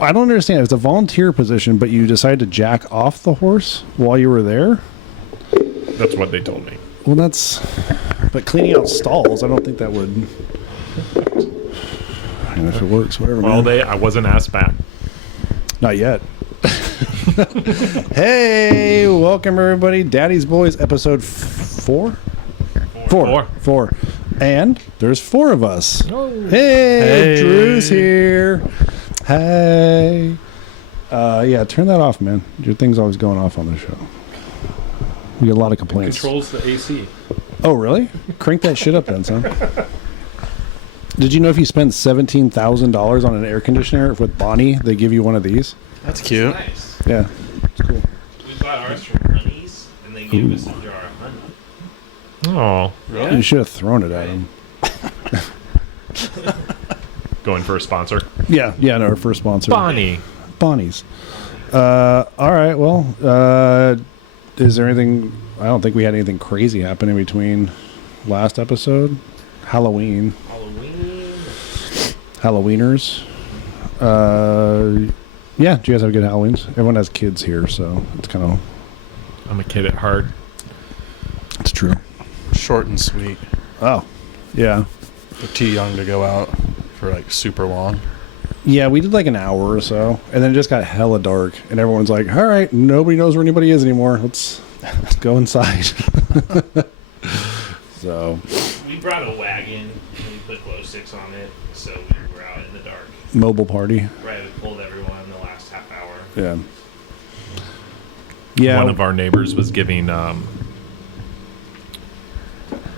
I don't understand. It's a volunteer position, but you decided to jack off the horse while you were there? That's what they told me. Well, but cleaning out stalls, I don't think that would. And if it works, whatever. Well, I wasn't asked back. Not yet. Hey, welcome everybody. Daddy's Boys, episode 4? Four. And there's 4 of us. Oh. Hey, Drew's here. Hey. Yeah, turn that off, man. Your thing's always going off on the show. We get a lot of complaints. It controls the AC. Oh, really? Crank that shit up then, son. Did you know if you spend $17,000 on an air conditioner with Bonnie, they give you one of these? That's cute. Nice. Yeah, it's cool. We bought ours from Honey's, and they gave us a jar of honey. Oh. Really? You should have thrown it at him. Going for a sponsor. Yeah, no, our first sponsor. Bonnie's. All right, well, is there anything... I don't think we had anything crazy happen in between last episode. Halloween. Halloweeners. Yeah, do you guys have good Halloweens? Everyone has kids here, so it's kind of... I'm a kid at heart. It's true. Short and sweet. Oh, yeah. They're too young to go out for like super long. Yeah, we did like an hour or so, and then it just got hella dark, and everyone's like, all right, nobody knows where anybody is anymore. Let's go inside. So... We brought a wagon, and we put glow sticks on it, so we were out in the dark. Mobile party. Right, we pulled everyone in the last half hour. Yeah. Yeah. One of our neighbors was giving,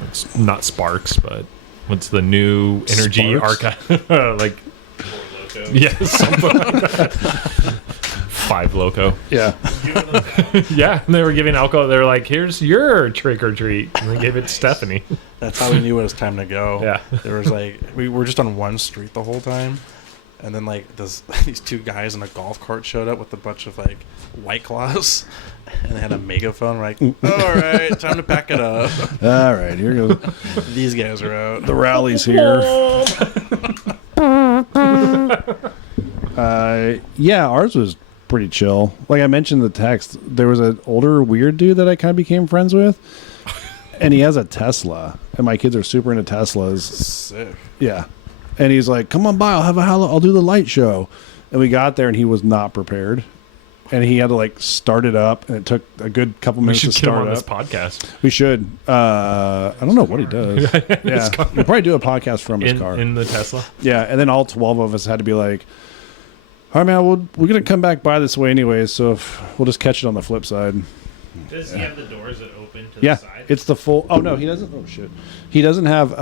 it's not sparks, but what's the new energy archive? Like, 4 Loco. yeah, something like that. 5 Loco. Yeah. Yeah, and they were giving alcohol. They were like, here's your trick or treat. And they gave it to Stephanie. That's how we knew it was time to go. Yeah. There was like, we were just on one street the whole time. And then like these 2 guys in a golf cart showed up with a bunch of like White Claws. And they had a megaphone. We're like, all right, time to pack it up. All right, here goes. These guys are out. The rally's here. Yeah, ours was pretty chill. Like I mentioned in the text, there was an older weird dude that I kind of became friends with. And he has a Tesla. And my kids are super into Teslas. Sick. Yeah. And he's like, come on by, I'll do the light show. And we got there and he was not prepared. And he had to like start it up, and it took a good couple minutes to start on up. this podcast. We should. I don't know what he does. Yeah, we'll probably do a podcast from his car. In the Tesla? Yeah, and then all 12 of us had to be like, all right, man, we're going to come back by this way anyway, so we'll just catch it on the flip side. Does he have the doors that open to Yeah, the side? it's the full... Oh, no, he doesn't... Oh, shit. He doesn't have...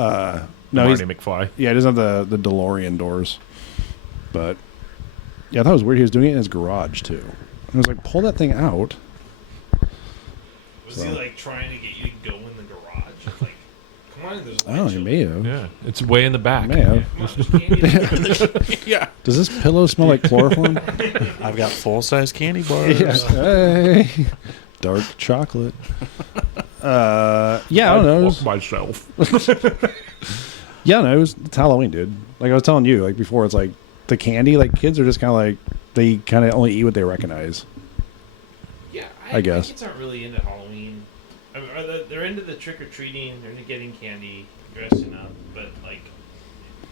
No, Marty McFly. Yeah, he doesn't have the DeLorean doors. But, yeah, I thought it was weird. He was doing it in his garage, too. I was like, pull that thing out. Was he like trying to get you to go in the garage? Like, come on, there's a Oh, he may have. Yeah, it's way in the back. May have. Come on, there's candy. Yeah. Does this pillow smell like chloroform? I've got full-size candy bars. Yeah. Hey. Dark chocolate. Yeah, I don't know. Myself. Yeah, no, it's Halloween, dude. Like I was telling you, like before, it's like the candy, like kids are just kind of like, they kind of only eat what they recognize. Yeah, I guess. My kids aren't really into Halloween. I mean, they're into the trick-or-treating, they're into getting candy, dressing up, but like,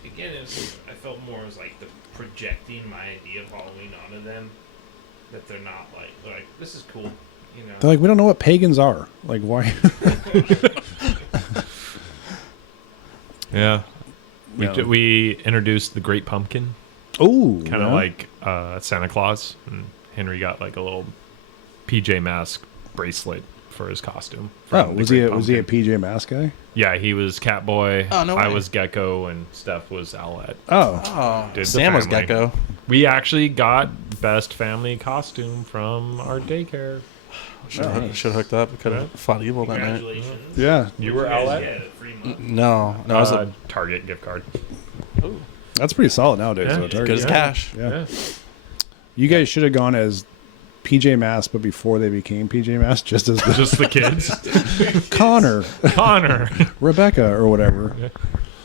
again, I felt more as like the projecting my idea of Halloween onto them, that they're not like, this is cool, you know. They're like, we don't know what pagans are. Like, why? Yeah. No. We introduced the Great Pumpkin. Oh, Kind of like Santa Claus. And Henry got like a little PJ Masks bracelet for his costume. Oh, was he a PJ Masks guy? Yeah, he was Catboy. Oh, no I way. was Gecko, and Steph was Owlette. Oh, Oh, Did the Sam was family. Gecko. We actually got best family costume from our daycare. Should have hooked up. We could have fought evil that night. Congratulations. yeah. You were You guys Owlette? get a free month. No, I was a Target gift card. That's pretty solid nowadays. Yeah. though, As Target. good as cash. Yeah. You guys should have gone as PJ Masks, but before they became PJ Masks, just as Just the kids. Connor, Rebecca, or whatever.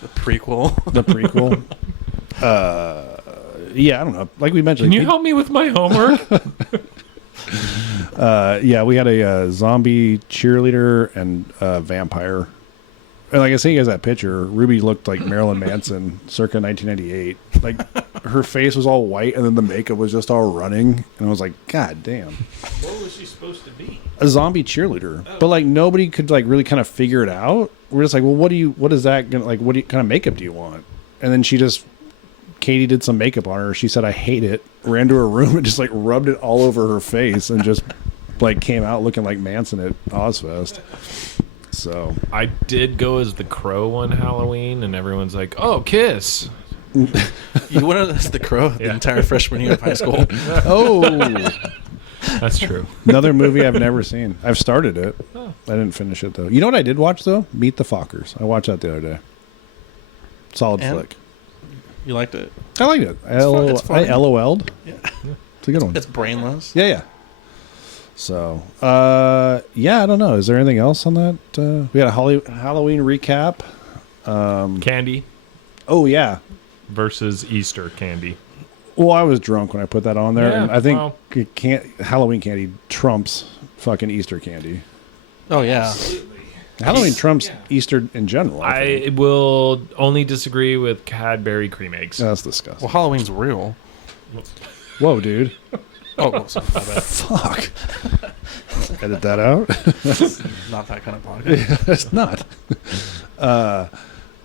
The prequel. The prequel. Yeah, I don't know. Like we mentioned, Can you help me with my homework? yeah, we had a zombie cheerleader and a vampire. And like I say, you guys that picture, Ruby looked like Marilyn Manson circa 1998. Like her face was all white and then the makeup was just all running. And I was like, God damn. What was she supposed to be? A zombie cheerleader. But like nobody could like really kind of figure it out. We're just like, well, what is that gonna like, kind of makeup do you want? And then Katie did some makeup on her. She said, I hate it. Ran to her room and just like rubbed it all over her face and just like came out looking like Manson at Ozfest. So I did go as the Crow one Halloween, and everyone's like, "Oh, Kiss." You went as the Crow the entire freshman year of high school. Oh, that's true. Another movie I've never seen. I've started it. I didn't finish it though. You know what I did watch though? Meet the Fockers. I watched that the other day. Solid flick. You liked it? I liked it. I LOL'd. Yeah. It's a good one. It's brainless. Yeah. So, yeah, I don't know. Is there anything else on that? We had a Halloween recap. Candy Oh, yeah. versus Easter candy. Well, I was drunk when I put that on there, Yeah, and I think well. Halloween candy trumps fucking Easter candy. Oh yeah. Halloween trumps Easter in general. I think. I will only disagree with Cadbury cream eggs. That's disgusting. Well, Halloween's real. Whoa, dude. Oh, sorry, my bad. Fuck. Edit that out. Not that kind of podcast. It's not.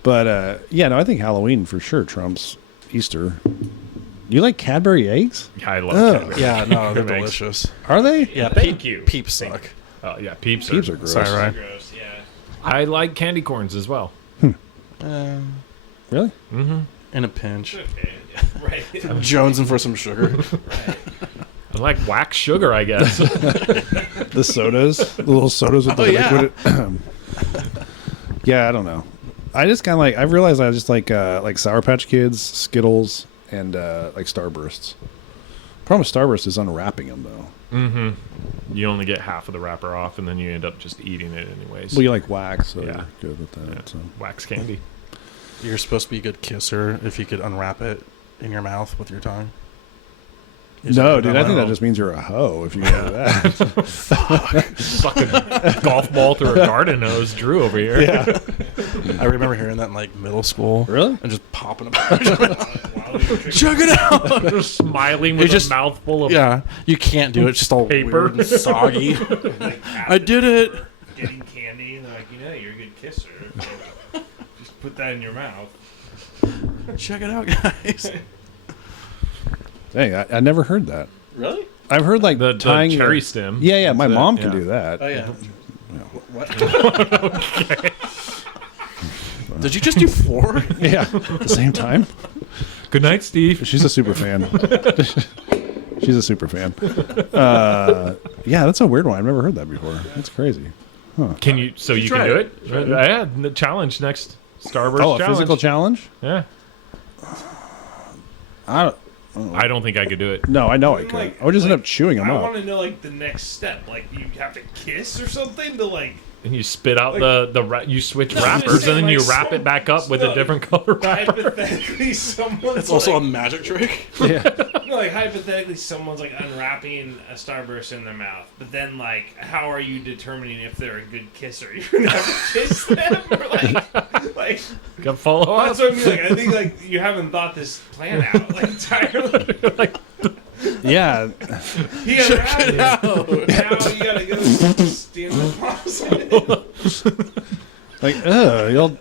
But yeah, no, I think Halloween for sure trumps Easter. You like Cadbury eggs? Yeah, I love Cadbury. Yeah, no, they're Cream eggs. delicious. Are they? Yeah, Thank you. Peeps suck. Oh yeah, Peeps Peeps are are gross. Sorry, Ryan. Gross, yeah. I like candy corns as well. Really? Mm-hmm. In a pinch. Okay, yeah, right. Jonesing for some sugar. I like wax sugar, I guess. The sodas, the little sodas with the liquid. Yeah, I don't know. I just kind of like. I realized I just like Sour Patch Kids, Skittles, and like Starbursts. Problem with Starburst is unwrapping them though. Mm-hmm. You only get half of the wrapper off, and then you end up just eating it anyways. Well, you like wax, so Yeah. you're good with that. Yeah. So. Wax candy. You're supposed to be a good kisser if you could unwrap it in your mouth with your tongue. No, dude, I think that just means you're a hoe if you do that. Fucking golf ball through a garden hose, Drew over here. Yeah. I remember hearing that in like middle school. Really? And just popping it. Check it out. Just smiling with just- a mouthful of Yeah, you can't do it. It's just all Paper. weird and soggy. Like, I did it. getting candy, and they're like, you're a good kisser. So just put that in your mouth. Check it out, guys. Dang, I never heard that. Really? I've heard like the tying cherry your- stem. Yeah, my That's it, mom can yeah. do that. Oh yeah. What? Did you just do 4? Yeah, at the same time. Good night, Steve. She's a super fan. She's a super fan. Yeah, that's a weird one. I've never heard that before. That's crazy. Can you? So you try can do it. it? Yeah. The challenge next Starburst Oh, a challenge. physical challenge? Yeah. I don't think I could do it. No, I know I could. Like- I would just end like, up chewing them I up. want to know like the next step. Like you have to kiss or something to like. And you spit out you switch No, I'm wrappers just saying, and then you like, wrap it back up with a different color wrapper. Hypothetically, someone's It's also a like, magic trick. Yeah. no, like hypothetically, someone's like unwrapping a Starburst in their mouth. But then, like, how are you determining if they're a good kisser? You're gonna have to kiss them, or like Got follow up. that's what I mean. Like, I think like you haven't thought this plan out like entirely. Like, Yeah. He unwrapped it. Now you gotta go stand in the closet. Like,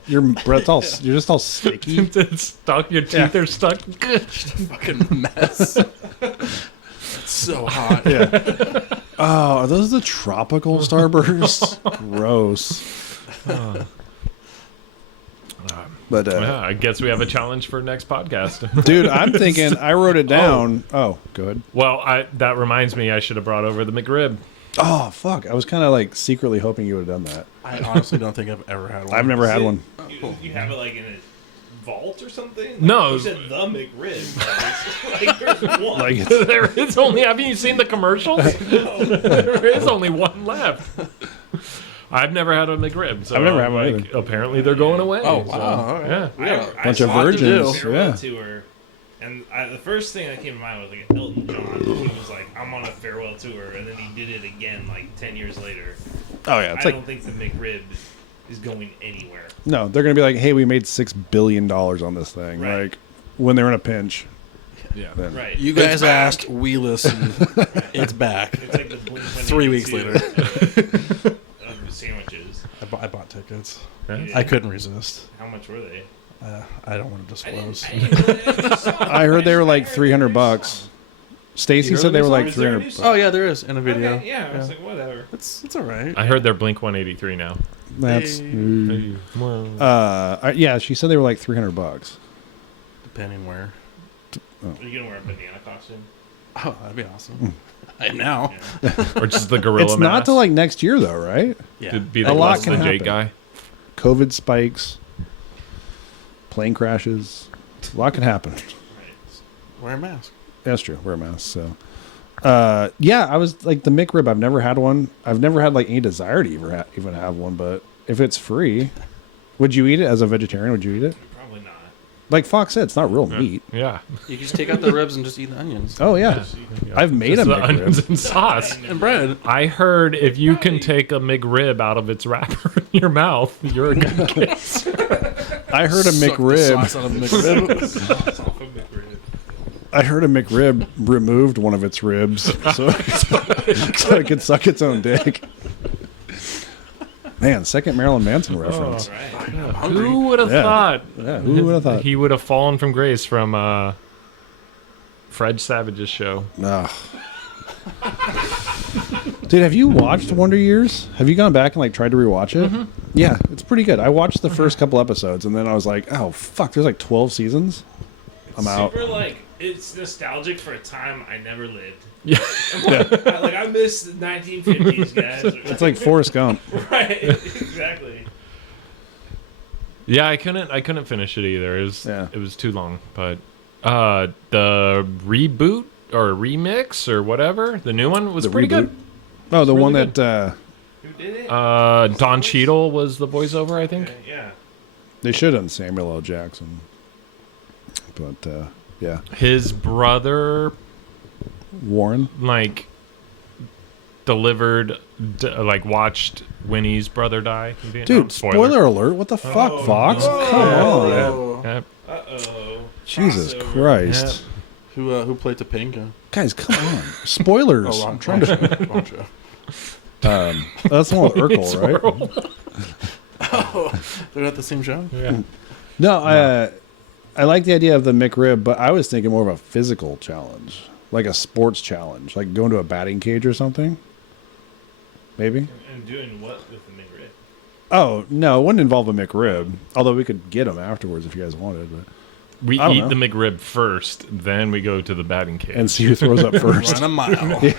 your breath's all, you're just all sticky. it's stuck. Your teeth are stuck. Fucking mess. It's so hot. Yeah. Oh, are those the tropical Starbursts? Gross. But Yeah, I guess we have a challenge for next podcast. dude, I'm thinking. I wrote it down. Oh, go ahead. Well, that reminds me, I should have brought over the McRib. Oh, fuck! I was kind of like secretly hoping you would have done that. I honestly don't think I've ever had one. I've never had one. You have it like in a vault or something? Like, No. You said the McRib. Like, there's one. Like, There is only. Haven't you seen the commercials? There is only one left. I've never had a McRib. So I've never had one Apparently, they're going away. Oh, so, wow. All right. Yeah. Yeah. Bunch of lot to do. virgins. Farewell Yeah. to her. And the first thing that came to mind was like Elton John. He was like, "I'm on a farewell tour," and then he did it again like 10 years later. Oh yeah, it's I like don't think the McRib is going anywhere. no, they're gonna be like, hey, we made $6 billion on this thing. Right. Like when they're in a pinch. Yeah. Then. Right. You guys asked, we listened. It's back. It's like the Blink 3 weeks later. of sandwiches. I bought tickets. Yeah. I couldn't resist. How much were they? I don't want to disclose. I heard they were like $300. Stacy said they were like Is there a new $300. song? Oh yeah, there is in a video. Okay, yeah, I was like, whatever. It's all right. I heard they're Blink 183 now. That's Hey. yeah. She said they were like $300. Depending where. Are you gonna wear a banana costume? Oh, that'd be awesome. I now. Yeah. Or just the gorilla It's mask. not till like next year though, right? Yeah. To be A the lot Less can Than Jake happen. guy. COVID spikes, plane crashes, a lot can happen. Right. Wear a mask. That's true. Wear a mask. So, yeah, I was like the McRib. I've never had one. I've never had like any desire to even have one. But if it's free, would you eat it as a vegetarian? Would you eat it? Probably not. Like Fox said, it's not real meat. Yeah. You can just take out the ribs and just eat the onions Oh yeah, I've made Just a the onions McRib. and sauce. and bread. I heard if you can take a McRib out of its wrapper in your mouth, you're a good kid. I heard a Suck the McRib. sauce out of a McRib. Sauce off of McRib. I heard a McRib removed one of its ribs so it could suck its own dick. Man, second Marilyn Manson reference. Right. Who would have Yeah. thought? Yeah, who would have thought? He would have fallen from grace from Fred Savage's show. Ugh. Dude, have you watched Wonder Years? Have you gone back and like tried to rewatch it? Mm-hmm. Yeah, it's pretty good. I watched the first couple episodes and then I was like, oh fuck, there's like 12 seasons. I'm out. Super like it's nostalgic for a time I never lived. Yeah. Like I miss the 1950s, guys. It's like Forrest Gump. Right. Exactly. Yeah, I couldn't finish it either. Yeah. It was too long. But the reboot or remix or whatever, the new one was The pretty reboot? good. Oh, the really one good. that Who did it? Don Cheadle was the voiceover, I think. Okay, yeah. they should have done Samuel L. Jackson. But yeah, His brother Warren. like delivered like watched Winnie's brother die in Vietnam. Dude, spoiler alert. What the fuck, Oh, Fox? no. Come on. Oh. Yeah. Uh-oh. Jesus Crossover. Christ. Who played Topanga? Guys, come on. Spoilers. Oh, I'm trying to. wrong show. That's the one with Wayne's Urkel, right? World. Oh, they're not the same show. Yeah. No, I like the idea of the McRib, but I was thinking more of a physical challenge, like a sports challenge, like going to a batting cage or something. Maybe. And doing what with the McRib? Oh no, it wouldn't involve a McRib. Although we could get them afterwards if you guys wanted, but We I don't eat know. the McRib first, then we go to the batting cage and see who throws up first. Run a mile.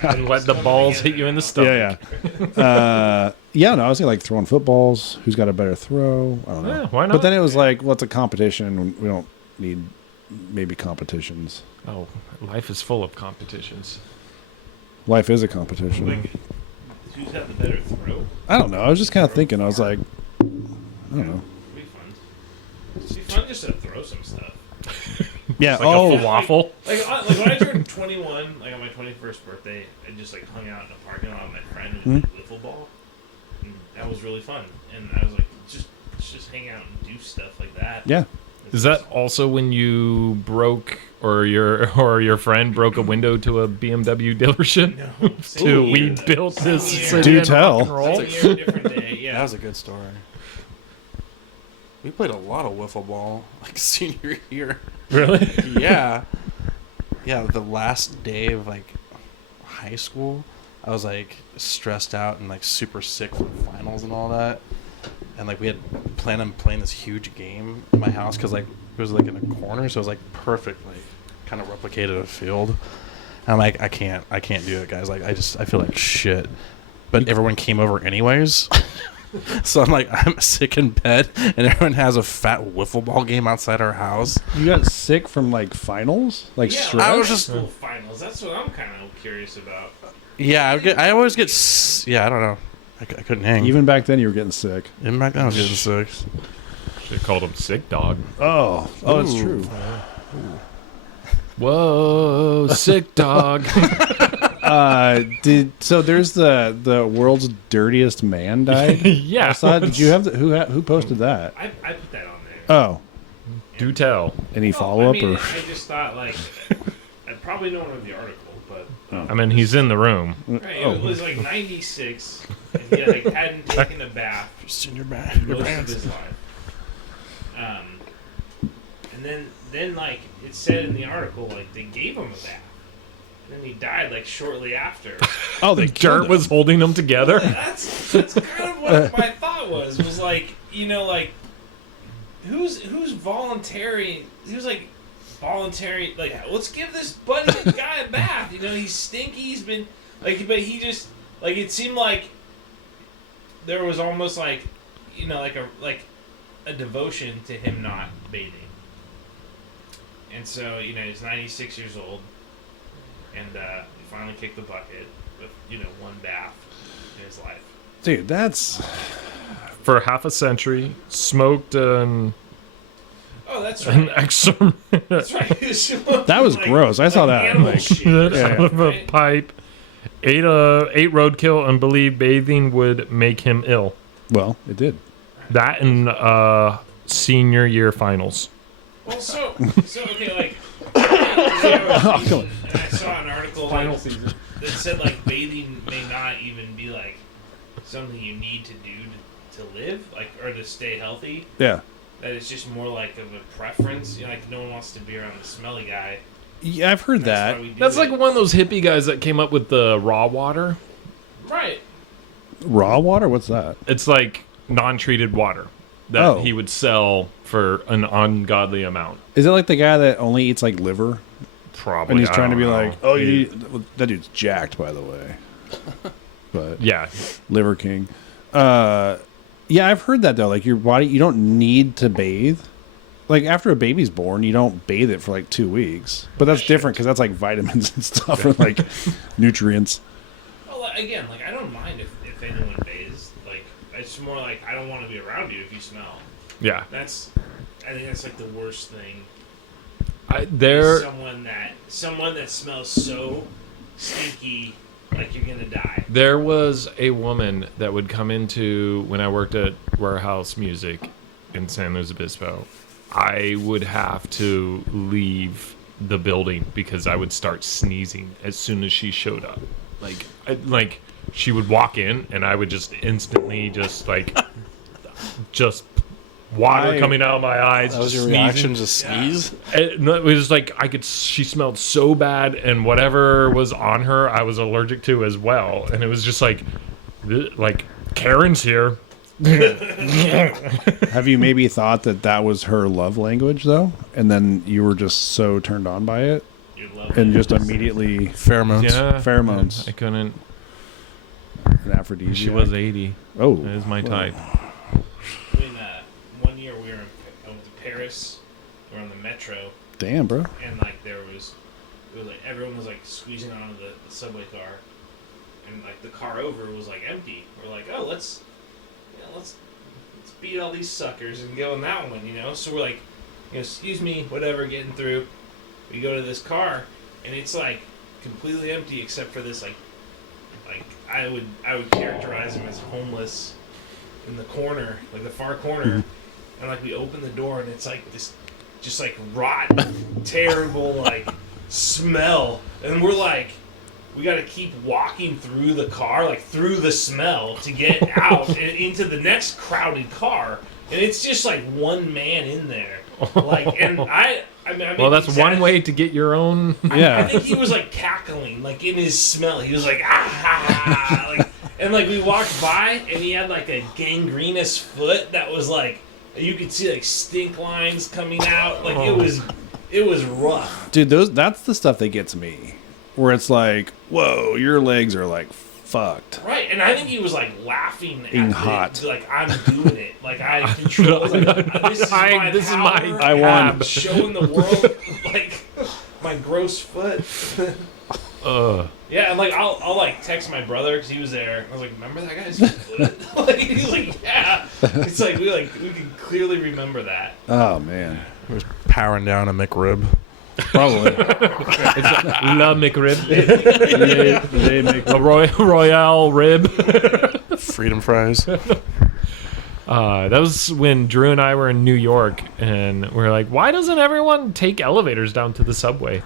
and let the balls hit you in the stomach. Yeah. Yeah. No, I was thinking like throwing footballs. Who's got a better throw? I don't know. Yeah, why not? But then it was like, well, it's a competition. We don't need maybe competitions. Oh, life is full of competitions. Life is a competition. Like, who's got the better throw? I don't know. I was just kind of thinking. I was like, I don't know. It'd be fun. It'd be fun just to throw some stuff. Yeah. Like oh, a falafel. Like when I turned 21, like on my 21st birthday, I just like hung out in a parking lot with my friend and played wiffle ball. And that was really fun. And I was like, just hang out and do stuff like that. yeah. Is that also when you broke or your friend broke a window to a BMW dealership? No. To we built this Same city Do and tell. rock and roll? That's a different day. Yeah. That was a good story. We played a lot of wiffle ball like senior year. Really? Yeah. Yeah, the last day of like high school, I was like stressed out and like super sick from finals and all that. And like we had planned on playing this huge game in my house because like it was like in a corner, so it was like perfect, like kind of replicated a field. And I'm like, I can't do it, guys. Like I feel like shit. But everyone came over anyways. So I'm like, I'm sick in bed, and everyone has a fat wiffle ball game outside our house. You got sick from like finals, like Yeah, stress. I was high just- school finals. That's what I'm kind of curious about. Yeah, I always get. Yeah, I don't know. I couldn't hang. Even back then, you were getting sick. Even back then, I was getting sick. They called him Sick Dog. Oh, that's Ooh. true. Whoa, sick dog. There's the world's dirtiest man died? Yeah. I saw it. Did you have who posted that? I put that on there. Oh, Do tell. any follow up I just thought like I probably don't know the article, but I mean, he's in the room. right, it was like 96, and he like hadn't taken a bath Just in your back. most of his life. And then like it said in the article, like they gave him a bath, and then he died like shortly after. Oh, The dirt was holding them together. That's kind of what my thought was like, you know, like who's voluntary? He was like voluntary, like let's give this guy a bath. You know, he's stinky. He's been like, but he just like it seemed like there was almost like, you know, like a devotion to him not bathing. And so, you know, he's 96 years old, and he finally kicked the bucket with, you know, one bath in his life. Dude, that's For half a century, smoked an Oh, that's an right. extra That's right. that was gross. I saw that. Animal Like, shit. Yeah. out of a Right? pipe. Ate roadkill and believed bathing would make him ill. well, it did. That and senior year finals. Well, so okay, like I come on. saw an article like, that said like bathing may not even be like something you need to do to live, like or to stay healthy. Yeah. That it's just more like of a preference. You know, like no one wants to be around the smelly guy. Yeah, I've heard That's that. why we do That's it. like one of those hippie guys that came up with the raw water. Right. Raw water? What's that? It's like non-treated water that Oh. he would sell for an ungodly amount. Is it like the guy that only eats like liver? Probably. And he's I trying to don't be know. like, oh, He- that dude's jacked, by the way. But Yeah. Liver King. Yeah, I've heard that though. Like your body, you don't need to bathe. Like after a baby's born, you don't bathe it for like 2 weeks. But that's different because that's like vitamins and stuff and like nutrients. Well, again, like I don't mind if anyone bathes. Like it's more like I don't want to be around you if you smell. Yeah. I think that's like the worst thing. There. Someone that smells so stinky, like you're gonna die. There was a woman that would come into when I worked at Warehouse Music in San Luis Obispo. I would have to leave the building because I would start sneezing as soon as she showed up. Like she would walk in and I would just instantly just water coming out of my eyes. That was just your reaction, sneezing. just sneeze? It was like she smelled so bad, and whatever was on her, I was allergic to as well. And it was just like Karen's here. Have you maybe thought that was her love language though, and then you were just so turned on by it You'd love and it. just immediately Pheromones. Yeah, Pheromones. I couldn't. an aphrodisiac? She was 80. Oh, That is my type. I mean, one year I went to Paris. We were on the metro, damn, bro. and like it was like everyone was like squeezing onto the subway car, and like the car over was like empty. We're like, oh, let's beat all these suckers and go in that one, you know. So we're like, you know, excuse me, whatever, getting through. We go to this car, and it's like completely empty except for this like I would characterize him as homeless in the corner, like the far corner. And like we open the door, and it's like this just like rotten, terrible like smell, and we're like, we got to keep walking through the car, like through the smell to get out and into the next crowded car, and it's just like one man in there, like, and I mean, Well, that's one way to get your own. Yeah. I think he was like cackling, like in his smell. He was like like, and like we walked by, and he had like a gangrenous foot that was like you could see like stink lines coming out. Like it was rough. Dude, that's the stuff that gets me. Where it's like, whoa, your legs are like fucked. Right, and I think he was like laughing at Being it, hot. like I'm doing it, like I control. Like, this is my this is power. my- I won. I'm showing the world like my gross foot. Yeah, and like I'll like text my brother because he was there. I was like, remember that guy's foot? Like he's like, yeah. It's like we can clearly remember that. Oh man. He was powering down a McRib. Probably. La McRib. They make A Royale rib. Freedom fries. That was when Drew and I were in New York, and we were like, why doesn't everyone take elevators down to the subway?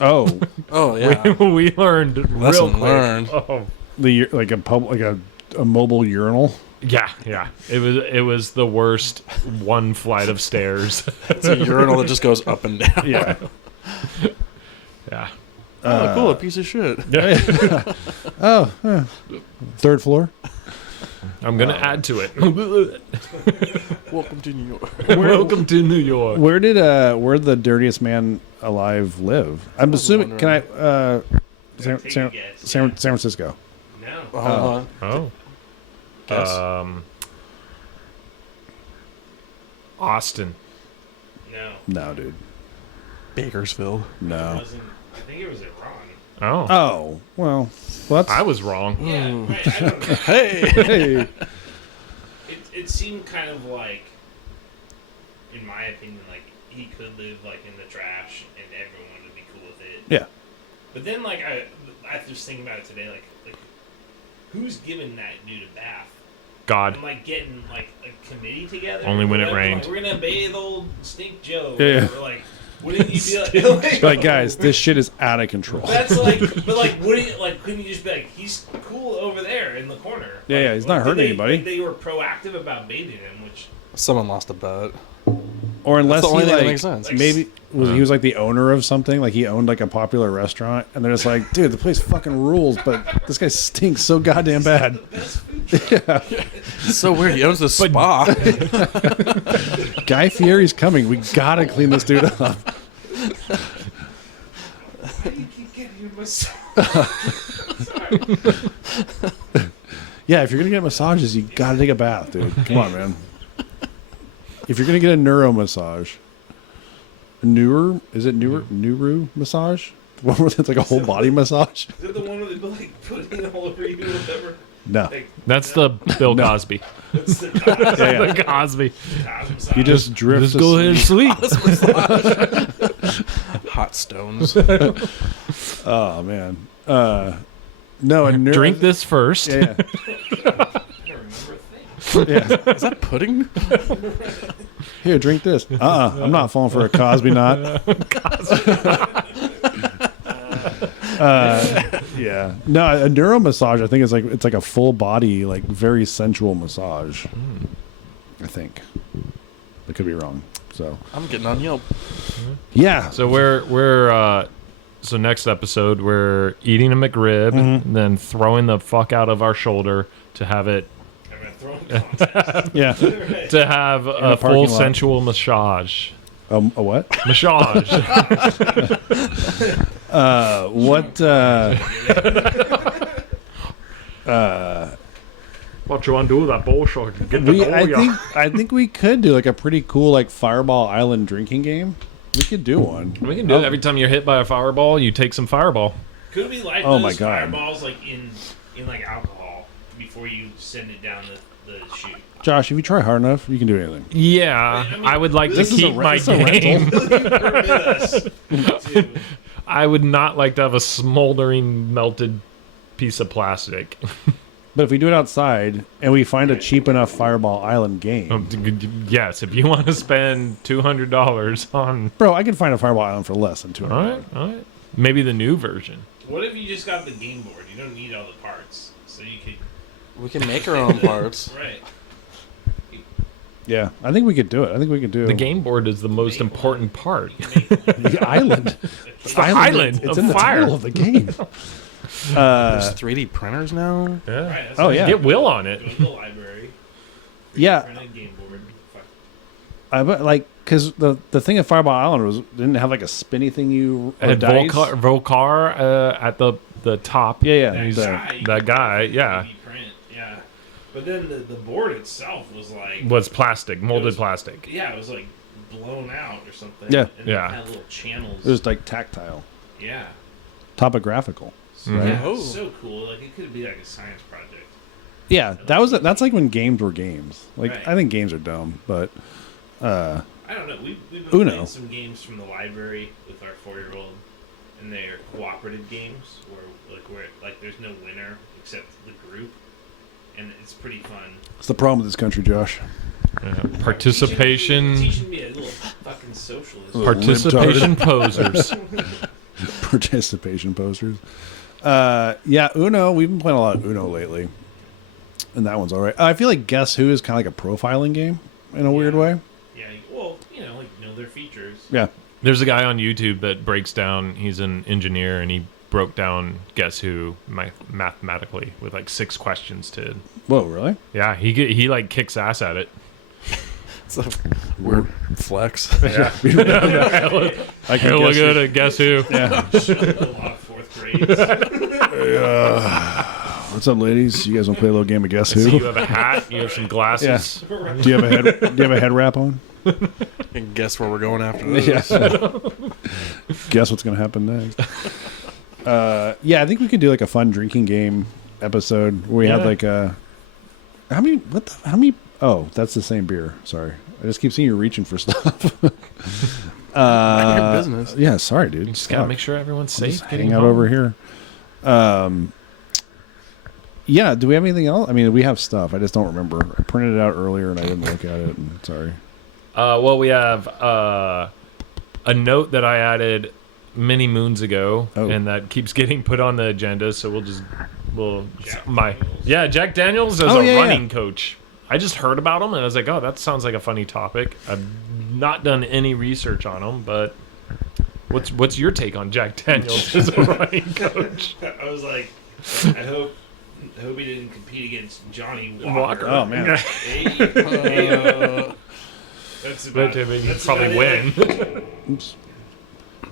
oh Oh yeah. We learned real Lesson quick. learned. Oh. the like a mobile urinal. Yeah. It was the worst one flight of stairs. It's a urinal that just goes up and down. Yeah. Yeah. Oh, cool. A piece of shit. Third floor. I'm gonna add to it. Welcome to New York. Welcome to New York. Where the dirtiest man alive live? I'm assuming. Can I? San Take a guess. San Francisco. No. Oh. Guess. Austin. No. No, dude. Bakersfield. It No. wasn't. I think it was Iran. Oh. Oh well. That's I was wrong. Yeah, right, I don't know. Hey. hey. It seemed kind of like, in my opinion, like he could live like in the trash and everyone would be cool with it. Yeah. But then like I just thinking about it today, like who's giving that dude a bath? God. And like getting like a committee together. Only when it Like, rained. we're gonna bathe old Stink Joe. Yeah. Or like, wouldn't you be like, Like guys, this shit is out of control. That's like, but like, wouldn't you, like, couldn't you just be like, he's cool over there in the corner? Yeah, Like, yeah, he's not did hurting they- anybody. like, they were proactive about bathing him, which Someone lost a bet. Or unless That's the only he thing that like makes sense. maybe he was like the owner of something, like he owned like a popular restaurant, and they're just like, dude, the place fucking rules, but this guy stinks so goddamn bad. It's so weird. He owns the spa. Guy Fieri's coming. We gotta clean this dude up. why do you keep getting your massage? Yeah, if you're gonna get massages, you gotta take a bath, dude. Come on, man. If you're gonna get a neuro massage, neuro massage? The one where it's like a whole body massage? Is it the one where they like put it all over you or whatever? No. Like, That's the Bill Cosby. that's the Yeah, yeah. The Cosby. massage. You just drift. Just go ahead and sleep. Hot stones. Oh man. No, a neuro. Drink this first. Yeah, I don't remember a thing. yeah. Is that pudding? Here, drink this. I'm not falling for a Cosby knot. Yeah. No, a neuro massage. I think it's like a full body, like very sensual massage. I think. I could be wrong. So I'm getting on Yelp. yeah. So we're so next episode we're eating a McRib, and then throwing the fuck out of our shoulder to have it I'm gonna throw in contest. Yeah. to have a a parking full lot. sensual massage. A what? Massage. What? What you want to do with that bullshit? Get the I think we could do like a pretty cool like Fireball Island drinking game. We could do one. We can do it every time you're hit by a fireball. You take some fireball. Could we light Oh those my God. fireballs like in like alcohol before you send it down the chute? Josh, if you try hard enough, you can do anything. Yeah, I mean, I would like to this is a keep re- my this is a rental. game. Will you permit us to? I would not like to have a smoldering melted piece of plastic. But if we do it outside and we find a cheap enough Fireball Island game, Yes, if you want to spend $200 on. bro, I can find a Fireball Island for less than $200. All right. Maybe the new version. What if you just got the game board? You don't need all the parts, so you could. We can make our own parts. Right. Yeah, I think we could do it. I think we could do The game board is the most important part. You can make The island. It's the island It's of in the fire. title of the game. There's 3D printers now. Yeah. Right, that's Oh, what yeah. you Get Will on it. Go to the library. Yeah. Print a game board. Fuck. But like, because the thing at Fireball Island was didn't have like a spinny thing you And dice. Volcar at the top. Yeah, That yeah. guy, you that could guy, 3D yeah. Print, yeah. But then the board itself was like. Was plastic, molded It was- plastic. Yeah, it was like blown out or something. Yeah. And Yeah. It had little channels. It was like tactile, Yeah. topographical. So, Right. yeah, Oh. it's so cool. Like it could be like a science project. Yeah, that's like when games were games. Like Right. I think games are dumb, but I I don't know. We've been Uno. playing some games from the library with our 4-year-old, and they are cooperative games where there's no winner except the group, and it's pretty fun. It's the problem with this country, Josh. Participation. Teaching me a little fucking socialist. Participation posers. Participation posters. Yeah, Uno. We've been playing a lot of Uno lately, and that one's all right. I feel like Guess Who is kind of like a profiling game in a weird way. Yeah, well, know their features. Yeah. There's a guy on YouTube that breaks down. He's an engineer, and he broke down Guess Who mathematically with like 6 questions to. Whoa, really? Yeah, he like kicks ass at it. It's a weird flex. Yeah. I can Hella guess good who- at Guess Who. Yeah. A lot of 4th grades. What's up, ladies? You guys want to play a little game of Guess So Who? you have a hat. You have some glasses. Do you have a head wrap on? And guess where we're going after this? Guess what's going to happen next? Yeah, I think we could do like a fun drinking game episode where we had like a. How many? Oh, that's the same beer. Sorry, I just keep seeing you reaching for stuff. Your business. Yeah, sorry, dude. You just gotta make sure everyone's I'll safe. just hang out over here. Yeah, do we have anything else? I mean, we have stuff. I just don't remember. I printed it out earlier and I didn't look at it. And sorry. Well, we have a note that I added many moons ago, and that keeps getting put on the agenda. So Jack Daniels as a running coach. I just heard about him and I was like, oh, that sounds like a funny topic. I've not done any research on him, but what's your take on Jack Daniels as a running coach? I was like, I hope he didn't compete against Johnny Walker. Oh man. That's But that's probably about win. it. Oops.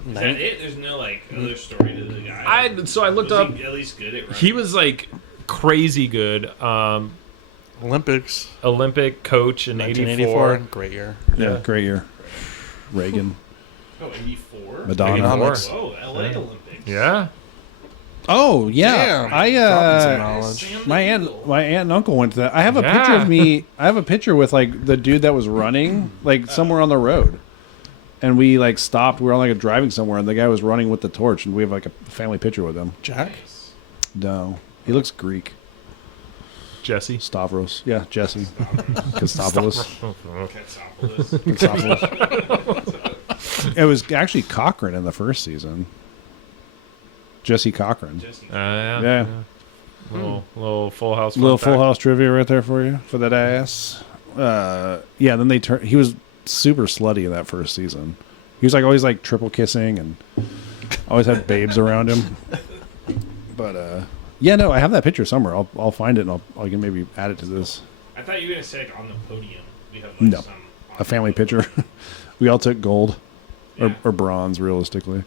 Is that it? There's no other story to the guy. I looked Was up. he at least good at running? He was like crazy good. Olympics. Olympic coach in 1984. 84. Great year. Yeah, great year. Reagan. 84? Madonna. Economics. Whoa, LA Olympics. Yeah. Oh yeah, Damn. Dropping some knowledge. Sam my Eagle. aunt and uncle went to that. I have a picture of me. I have a picture with like the dude that was running like somewhere on the road, and we like stopped. We were on like driving somewhere, and the guy was running with the torch, and we have like a family picture with him. Jack? Nice. No, he looks Greek. Jesse. Stavros. Yeah, Jesse. Kostopoulos. Katsopoulos. It was actually Cochran in the first season. Jesse Cochran. Yeah. Little Full House. Little fun Full fact. House trivia right there for you for that ass. Yeah. Then they he was super slutty in that first season. He was like always like triple kissing and always had babes around him. But yeah, no, I have that picture somewhere. I'll find it and I can maybe add it to this. I thought you were going to say like, on the podium. We have like No. some on A family the podium. picture. We all took gold Yeah. or bronze, realistically.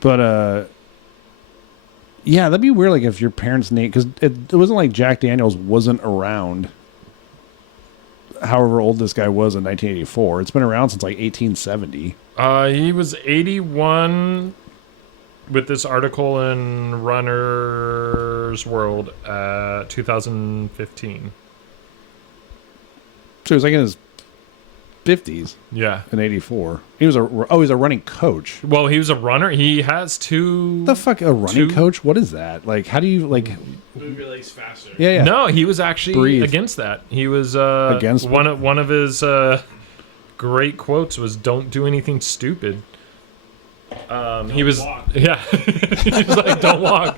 But yeah, that'd be weird. Like if your parents' name, because it wasn't like Jack Daniels wasn't around. However old this guy was in 1984, it's been around since like 1870. He was 81 with this article in Runner's World 2015. So he was like in his 50s Yeah. in 84. He's a running coach. Well, he was a runner. He has two. The fuck, a running Two- coach? What is that? Like, how do you like? Move your legs faster. Yeah. No, he was actually Breathe. against that. He was Against one of his great quotes was "Don't do anything stupid." He was walk. yeah. He was like, "Don't walk."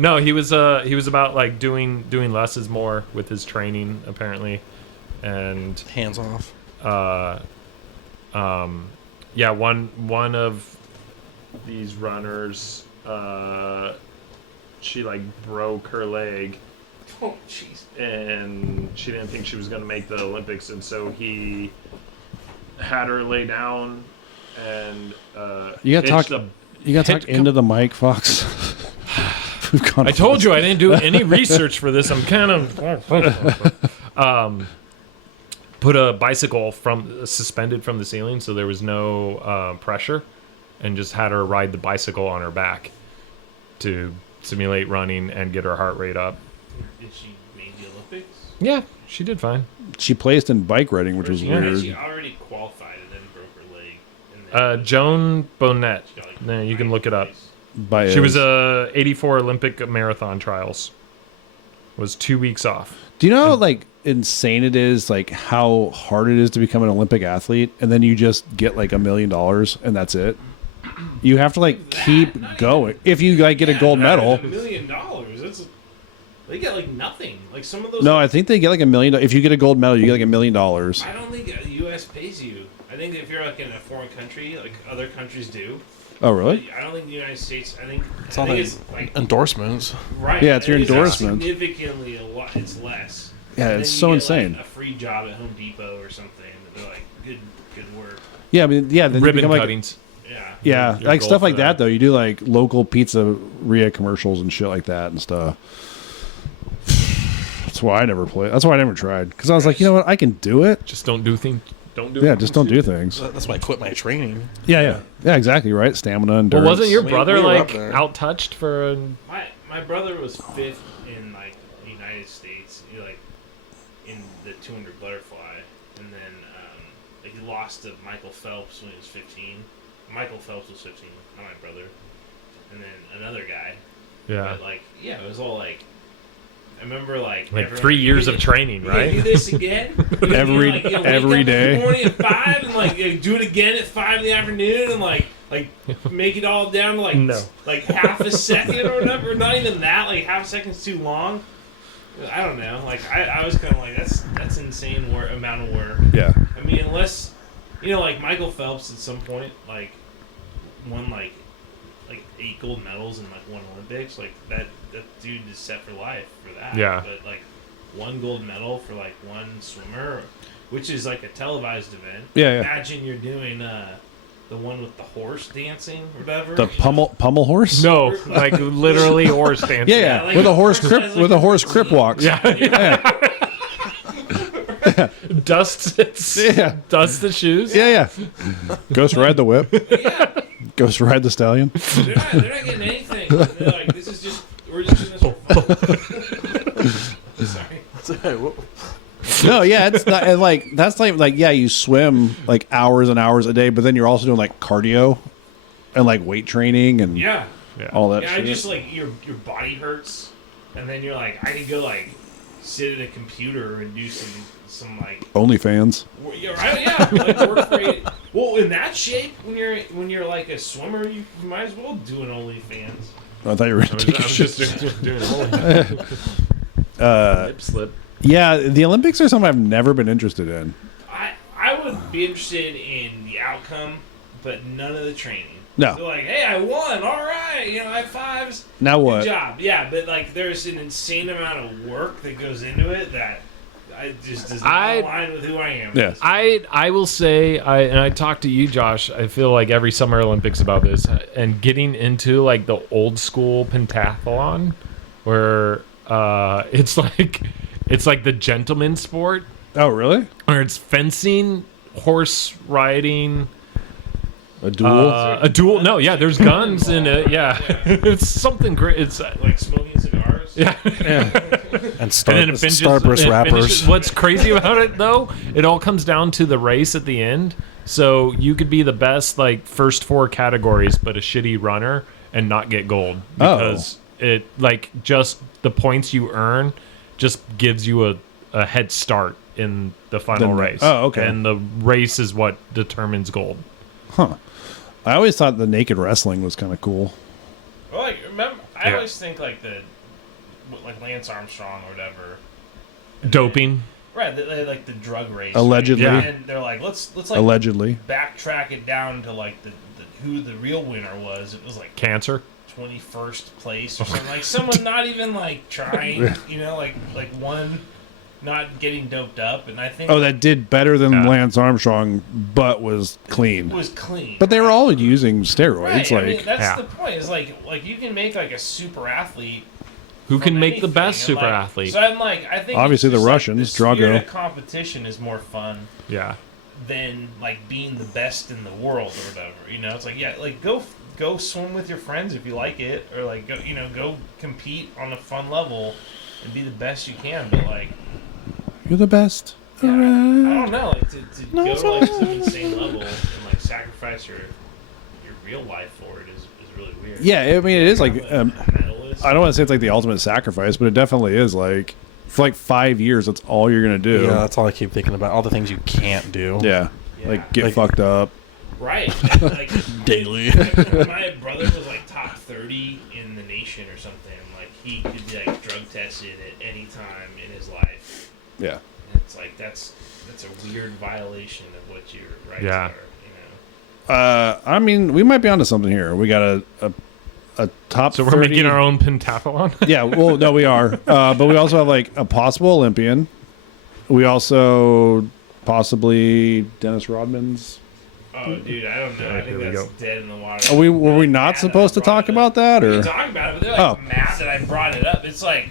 No, he was about like doing less is more with his training apparently, and Hands off. yeah, one of these runners, she like broke her leg Oh, jeez. and she didn't think she was going to make the Olympics, and so he had her lay down and You gotta hitched talk. the- You got to hit- talk into the mic, Fox. We've gone. I told you I didn't do any research for this. I'm kind of put a bicycle suspended from the ceiling, so there was no pressure, and just had her ride the bicycle on her back to simulate running and get her heart rate up. Did she made the Olympics. Yeah, she did fine. She placed in bike riding, which was weird. She already qualified and then broke her leg. And then Joan Bonnet. she got, like, Yeah, you can look it up. By She was 84 Olympic marathon trials. Was 2 weeks off. Do you know how like insane it is, like how hard it is to become an Olympic athlete, and then you just get like $1 million and that's it? You have to like keep going. If you like get a gold medal. $1 million. They get like nothing. Like some of those. No, I think they get like $1 million. If you get a gold medal, you get like $1 million. I don't think the U.S. pays you. I think if you're like in a foreign country, like other countries do. Oh, really? I don't think the United States. I think it's like endorsements. Right. Yeah, it's your endorsement. Significantly a lot. It's less. Yeah, And it's then so you get, insane. Like, a free job at Home Depot or something. And they're like, good work. Yeah, I mean, yeah. Then you Ribbon become, like, cuttings. Yeah. yeah, You're like gold stuff for like that though. You do like local pizzeria commercials and shit like that and stuff. That's why I never played. That's why I never tried, because I was like, you know what, I can do it. Just don't do things. Don't do. Yeah, just don't do things. That's why I quit my training. Yeah, exactly right. Stamina, Well, endurance. wasn't your We- brother we were like up there. out touched for? My brother was 5th in like the United States, like in the 200 butterfly, and then like he lost to Michael Phelps when he was 15. Michael Phelps was 15, not my brother, and then another guy. Yeah. But like, yeah, it was all like. I remember like Like everyone- 3 years of training, You gonna right? do this again? Every- wake every up day. In the morning at 5 and like do it again at 5 in the afternoon and like make it all down to like No. like half a second or whatever. Not even that. Like half a second's too long. I don't know. Like I was kind of like that's insane amount of work. Yeah. I mean, unless like Michael Phelps at some point like won like 8 gold medals and like 1 Olympics. Like that dude is set for life for that. Yeah. But like 1 gold medal for like 1 swimmer, which is like a televised event. Yeah. Imagine you're doing the one with the horse dancing or whatever. The pummel horse. No, like literally horse dancing. Yeah. like with a a horse horse crip has, like, with a a horse routine. crip walks. Yeah. Dust the shoes. Yeah. Ghost ride the whip. Yeah. Ghost ride the stallion. They're not getting anything. They're like, we're just doing this for fun. Sorry. No, yeah, it's not, and like that's like yeah, you swim like hours and hours a day, but then you're also doing like cardio and like weight training and Yeah. all that Yeah, I shit. just like your body hurts, and then you're like, I could go like sit at a computer and do some like OnlyFans. yeah, right, yeah, like work for it. Well, in that shape, when you're like a swimmer, you might as well do an OnlyFans. I thought you were I gonna was take a shit. just doing lip slip. Yeah, the Olympics are something I've never been interested in. I would be interested in the outcome, but none of the training. No. They're like, hey, I won. All right, high fives. Now Good what? job. Yeah, but like, there's an insane amount of work that goes into it that I just does not align with who I am. Yeah. I will say, and I talked to you, Josh. I feel like every Summer Olympics about this, and getting into like the old school pentathlon, where it's like the gentleman sport, Oh, really? where it's fencing, horse riding. A duel? A duel? No, yeah, there's guns in it. Yeah, it's something great. It's Like smoking cigars. yeah. And And then it finishes, Starburst it rappers. finishes- What's crazy about it, though, it all comes down to the race at the end. So you could be the best, like, first 4 categories, but a shitty runner and not get gold. Because it, like, just the points you earn just gives you a head start in the final race. Oh, okay. And the race is what determines gold. Huh. I always thought the naked wrestling was kind of cool. Well, like, remember, I Yeah. always think like like Lance Armstrong or whatever. Doping. Right, they like the drug race. Allegedly. Right? And they're like, let's like Allegedly. backtrack it down to like the who the real winner was. It was like Cancer. 21st place or something. Like someone not even like trying, like one not getting doped up. And I think Oh, that did better than Yeah. Lance Armstrong, but was it clean. was clean. But they were all using steroids. right. Like, I mean, that's Yeah. the point. Is like you can make like a super athlete. Who can from make the anything, best and, super like, athlete? So I'm like, I think Obviously it's the just, like, Russians, the spirit Drago. of competition is more fun Yeah. than like being the best in the world or whatever. It's like, yeah, like go swim with your friends if you like it, or like go compete on a fun level. and be the best you can. But like, You're the best. yeah, I Around. don't know, like to go to like some insane level and like sacrifice your real life for it is really weird. Yeah, I mean, it is like. Medalist. I don't want to say it's like the ultimate sacrifice, but it definitely is like for like 5 years. That's all you're gonna do. Yeah, that's all I keep thinking about. All the things you can't do. Yeah. Yeah. Like get Like- fucked up. Right. Like Daily. my brother was like top 30 in the nation or something. Like he could be like drug tested at any time in his life. Yeah. And it's like that's a weird violation of what your rights Yeah. are. You know. I mean, we might be onto something here. We got a top. So we're 30. making our own pentathlon. Yeah. Well, no, we are. But we also have like a possible Olympian. We also possibly Dennis Rodman's. Oh, dude, I don't know. I Here think we that's go. dead in the water. Were we They're not mad supposed that to I brought talk it about up. that, We or? can talk about it, but they're like Oh. mad that I brought it up. It's like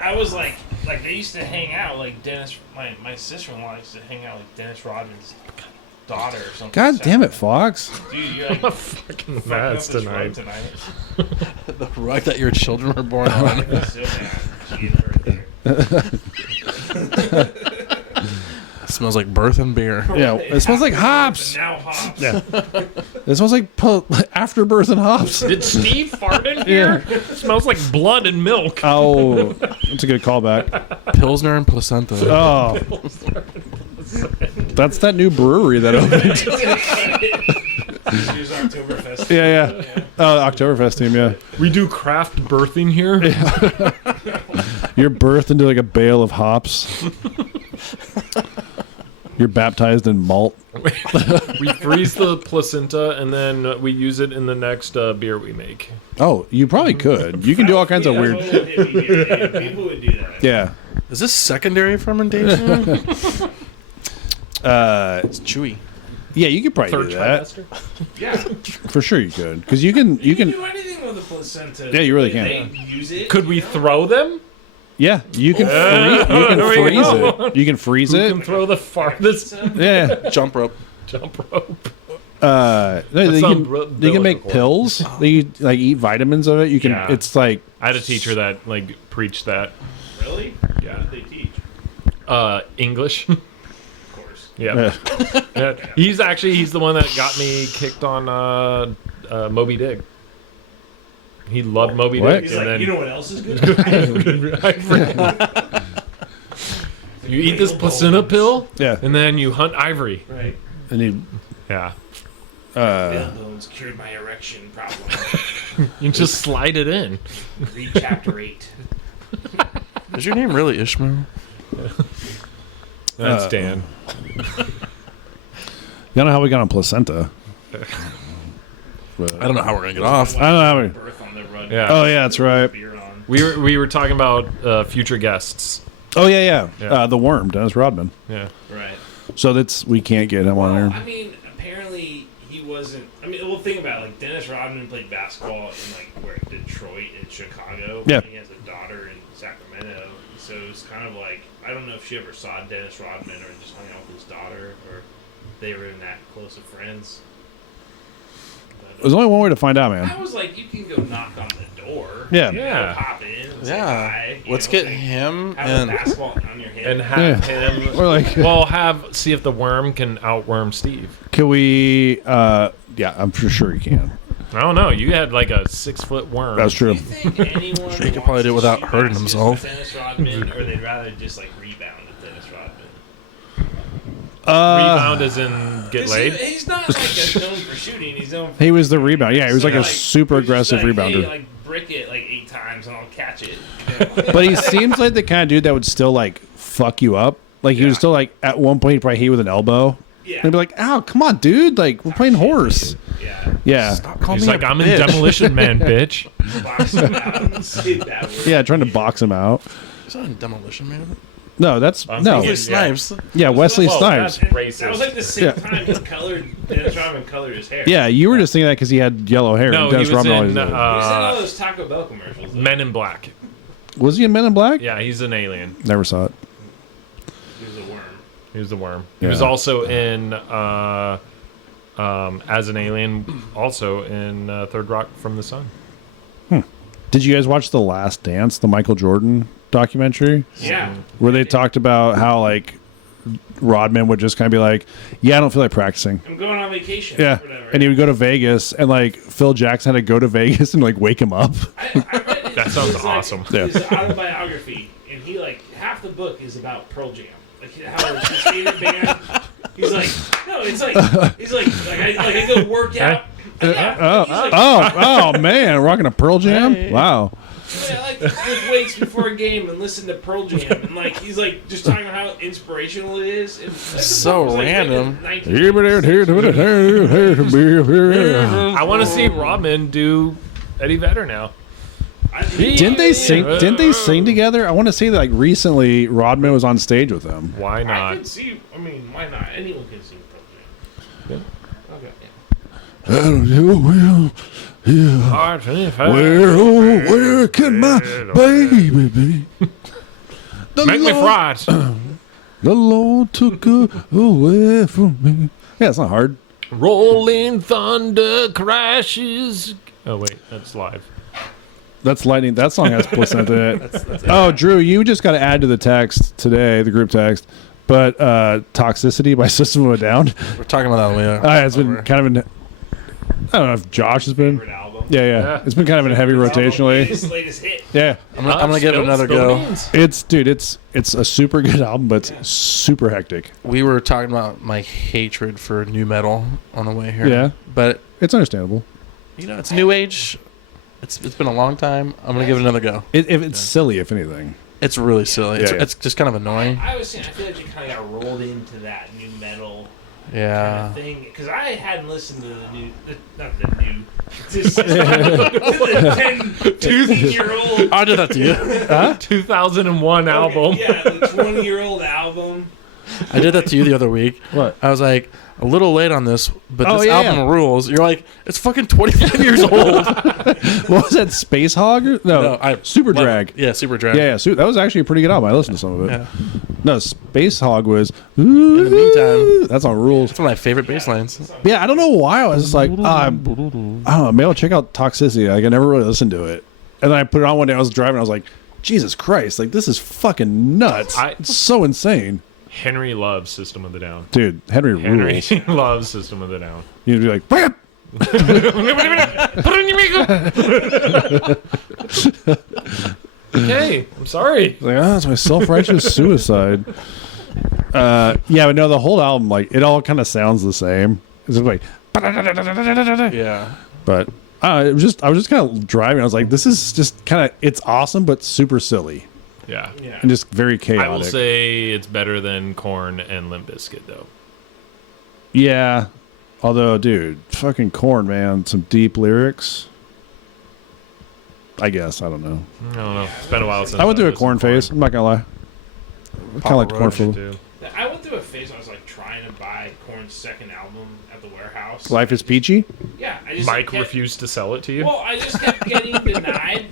I was like they used to hang out like Dennis. My sister-in-law used to hang out with Dennis Rodman's daughter or something. God damn it, Fox! dude! You're like Fucking fucking up mess this tonight. road The rug that your children were born on. I'm so mad. She is right there. Smells like birth and beer. Yeah, it smells like hops. Now hops. Yeah. It smells like afterbirth and hops. Did Steve fart in here? Smells like blood and milk. Oh, that's a good callback. Pilsner and placenta. Oh, that's that new brewery that opened. Here's Oktoberfest. Yeah. Oktoberfest team. Yeah, We do craft birthing here. you're birthed into like a bale of hops. You're baptized in malt. We freeze the placenta and then we use it in the next beer we make. Oh, you probably could. You can do all kinds of weird. People would do that. Yeah. Is this secondary fermentation? It's chewy. Yeah, you could probably Third do that trimester. Yeah. for sure. You could because you can. You can do anything with a placenta. Yeah, you really They can. use it. Could we you know? throw them? Yeah, you can. there we Freeze go. it. You can freeze Who it. can throw the farthest Yeah. Jump rope. jump rope? No, you sounds can make biblical. pills. You like eat vitamins of it. You can. Yeah. It's like I had a teacher that like preached that. Really? Yeah. What did they teach? English. Of course. Yeah. Yeah. He's the one that got me kicked on Moby Dick. He loved Moby What? Dick, He's and like, then you know what else is good? you eat this placenta pill, yeah. and then you hunt ivory. Right. And you Yeah, Whale bones cured my erection problem. you just slide it in. Read chapter 8. Is your name really Ishmael? That's Dan. You know how we got on placenta? I don't know how we're gonna get off. I don't know how we. Birth on the rug. Yeah. Oh yeah, that's right. Beer on. We were talking about future guests. Oh yeah. Yeah. The worm, Dennis Rodman. Yeah. Right. So we can't get him on Well, there. I mean, apparently he wasn't. I mean, well, think about it. Like Dennis Rodman played basketball in like where Detroit and Chicago. Yeah. And he has a daughter in Sacramento. So it's kind of like I don't know if she ever saw Dennis Rodman or just hung out with his daughter or they were in that close of friends. There's only one way to find out, man. I was like, you can go knock on the door. Yeah. You know, Yeah. pop in. And say Yeah. hi, you Let's know, get like, him have and a basketball on your head. And have Yeah. him. Or like, See if the worm can outworm Steve. can we? Yeah, I'm for sure you can. I don't know. You had like a 6-foot worm. That's true. Do you think anyone He could probably do it wants without to shoot hurting baskets himself. with Dennis Rodman, or they'd rather just like rebound with Dennis Rodman. Rebound as in get 'Cause laid. He's not like known for shooting. He's known. For He was the rebound. Yeah, he was So, like a super he's just aggressive like, rebounder. Hey, like brick it like 8 times and I'll catch it. You know? But he seems like the kind of dude that would still like fuck you up. Like he Yeah. was still like at one point he'd probably hit you with an elbow. Yeah. And he'd be like, "Ow, come on, dude! Like we're playing horse." Yeah. Yeah, Stop calling He's me like, a I'm bitch. in Demolition Man, bitch. Box him out and say that word. yeah, trying to box him out. Is that in Demolition Man? No, that's I'm no. thinking- Wesley Snipes. Yeah, Wesley Whoa, Snipes. that's And racist. That was like the same Yeah. time he colored Dennis Rodman colored his hair. Yeah, you were just thinking that because he had yellow hair. No, and he Dennis was Rodman always in did. He was in all those Taco Bell commercials. though. Men in Black. Was he in Men in Black? Yeah, he's an alien. Never saw it. He was a worm. He was the worm. Yeah. He was also in as an alien, also in Third Rock from the Sun. Did you guys watch The Last Dance, the Michael Jordan documentary? Yeah. Where they talked about how, like, Rodman would just kind of be like, yeah, I don't feel like practicing. I'm going on vacation. Yeah. Or whatever. And he would go to Vegas, and, like, Phil Jackson had to go to Vegas and, like, wake him up. I read That sounds awesome. Yeah. His autobiography, and he, like, half the book is about Pearl Jam. Like, how his favorite band. He's like, no, it's like, he's like I go work out. Oh, man. Rocking a Pearl Jam? Hey. Wow. I like to lift weights before a game and listen to Pearl Jam, and like he's like just talking about how inspirational it is. And So random. I want to see Rodman do Eddie Vedder now. Didn't they sing together? I want to say that, like, recently Rodman was on stage with them. Why I not? can see. I mean, why not? Anyone can sing Pearl Jam. Okay. I don't know, well, yeah. Where can my baby be? Make me fried. The Lord took her away from me. Yeah, it's not hard. Rolling thunder crashes. Oh wait, that's live. That's lightning. That song has placenta in it. Oh, Drew, you just got to add to the text today, the group text. But Toxicity by System of a Down. We're talking about that when we It's been kind of in. I don't know if Josh has been. Favorite album. Yeah. It's been kind of in heavy rotation lately. His latest hit. Yeah. I'm gonna give it another go. It's a super good album, but it's super hectic. We were talking about my hatred for new metal on the way here. Yeah. But It's understandable. it's new age. It's been a long time. I'm gonna give it another go. It's silly, if anything. It's really silly. Yeah, yeah. It's just kind of annoying. I was saying, I feel like they kind of got rolled into that new metal kind Yeah. of thing because I hadn't listened to not the new, just to the 10, 15-year-old. I did that to you. 2001 album. Yeah, the 20-year-old album. I did that to you the other week. What? I was like, a little late on this, but Oh, this yeah, album yeah. rules. You're like, it's fucking 25 years old. What was that, Space Hog? Super Drag. Yeah, Super Drag. Yeah, that was actually a pretty good album. I listened to some of it. Yeah. No, Space Hog was. In the meantime, That's on rules. it's one of my favorite bass lines. Yeah, I don't know why I was just like, I don't know, maybe I'll check out Toxicity. Like, I never really listened to it. And then I put it on one day, I was driving, I was like, Jesus Christ, like, this is fucking nuts. It's so insane. Henry loves System of the Down. Dude, Henry rules. loves System of the Down. You'd be like, "Whap!" Put on your makeup. Okay, I'm sorry. Like, that's my self-righteous suicide. Yeah, but no, the whole album, like, it all kind of sounds the same. It's just like, Yeah. but I was just kind of driving. I was like, this is just kind of, it's awesome, but super silly Yeah. and just very chaotic. I will say it's better than Korn and Limp Bizkit, though. Yeah. Although, dude, fucking Korn, man, some deep lyrics. I guess. I don't know. I don't know. It's been a while since I went through a listened Korn to Korn. phase. I'm not going to lie. Kind of like Korn Roach, for Too. I went through a phase where I was like trying to buy Korn's second album at the warehouse. Life is Peachy. Yeah, I just Mike kept, refused to sell it to you. Well, I just kept getting denied,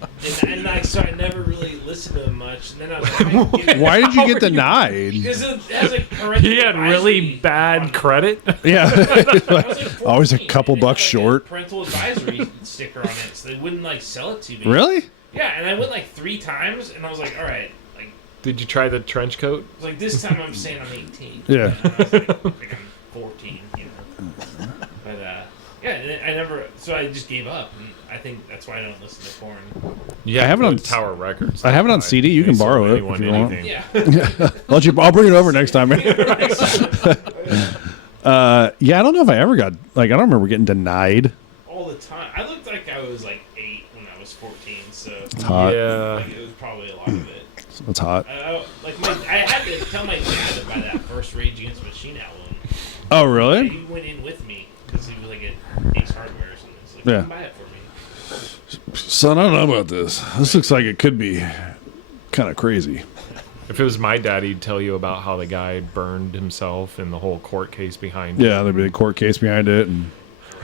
so I never really listened to him much. And then I was like, Why did you get denied? Because it has a parental He had really advisory bad on- credit. Yeah. I was like Always a 14, couple and it had, bucks like, a short. Parental advisory sticker on it, so they wouldn't like sell it to me. Really? Yeah, and I went like 3 times, and I was like, all right, like, Did you try the trench coat? I was like this time I'm saying I'm 18. Yeah. And I was like I'm 14, you know. But yeah, and I never, so I just gave up, and I think that's why I don't listen to Korn. Yeah, I have it on Tower Records. I have it on That's CD. You why can they sold borrow it anyone if you want. anything. Yeah. I'll bring it over next time, man. Yeah, I don't know if I ever got, like, I don't remember getting denied. All the time. I looked like I was like 8 when I was 14, so It's hot. Yeah. like, it was probably a lot of it. It's hot. I had to tell my dad to buy that first Rage Against the Machine album. Oh, really? He went in with me because he was like at Ace Hardware or something. So like, Yeah. "Come buy it for me." Son, I don't know about this. This looks like it could be kind of crazy. If it was my dad, he'd tell you about how the guy burned himself and the whole court case behind Yeah, there'd be a court case behind it. And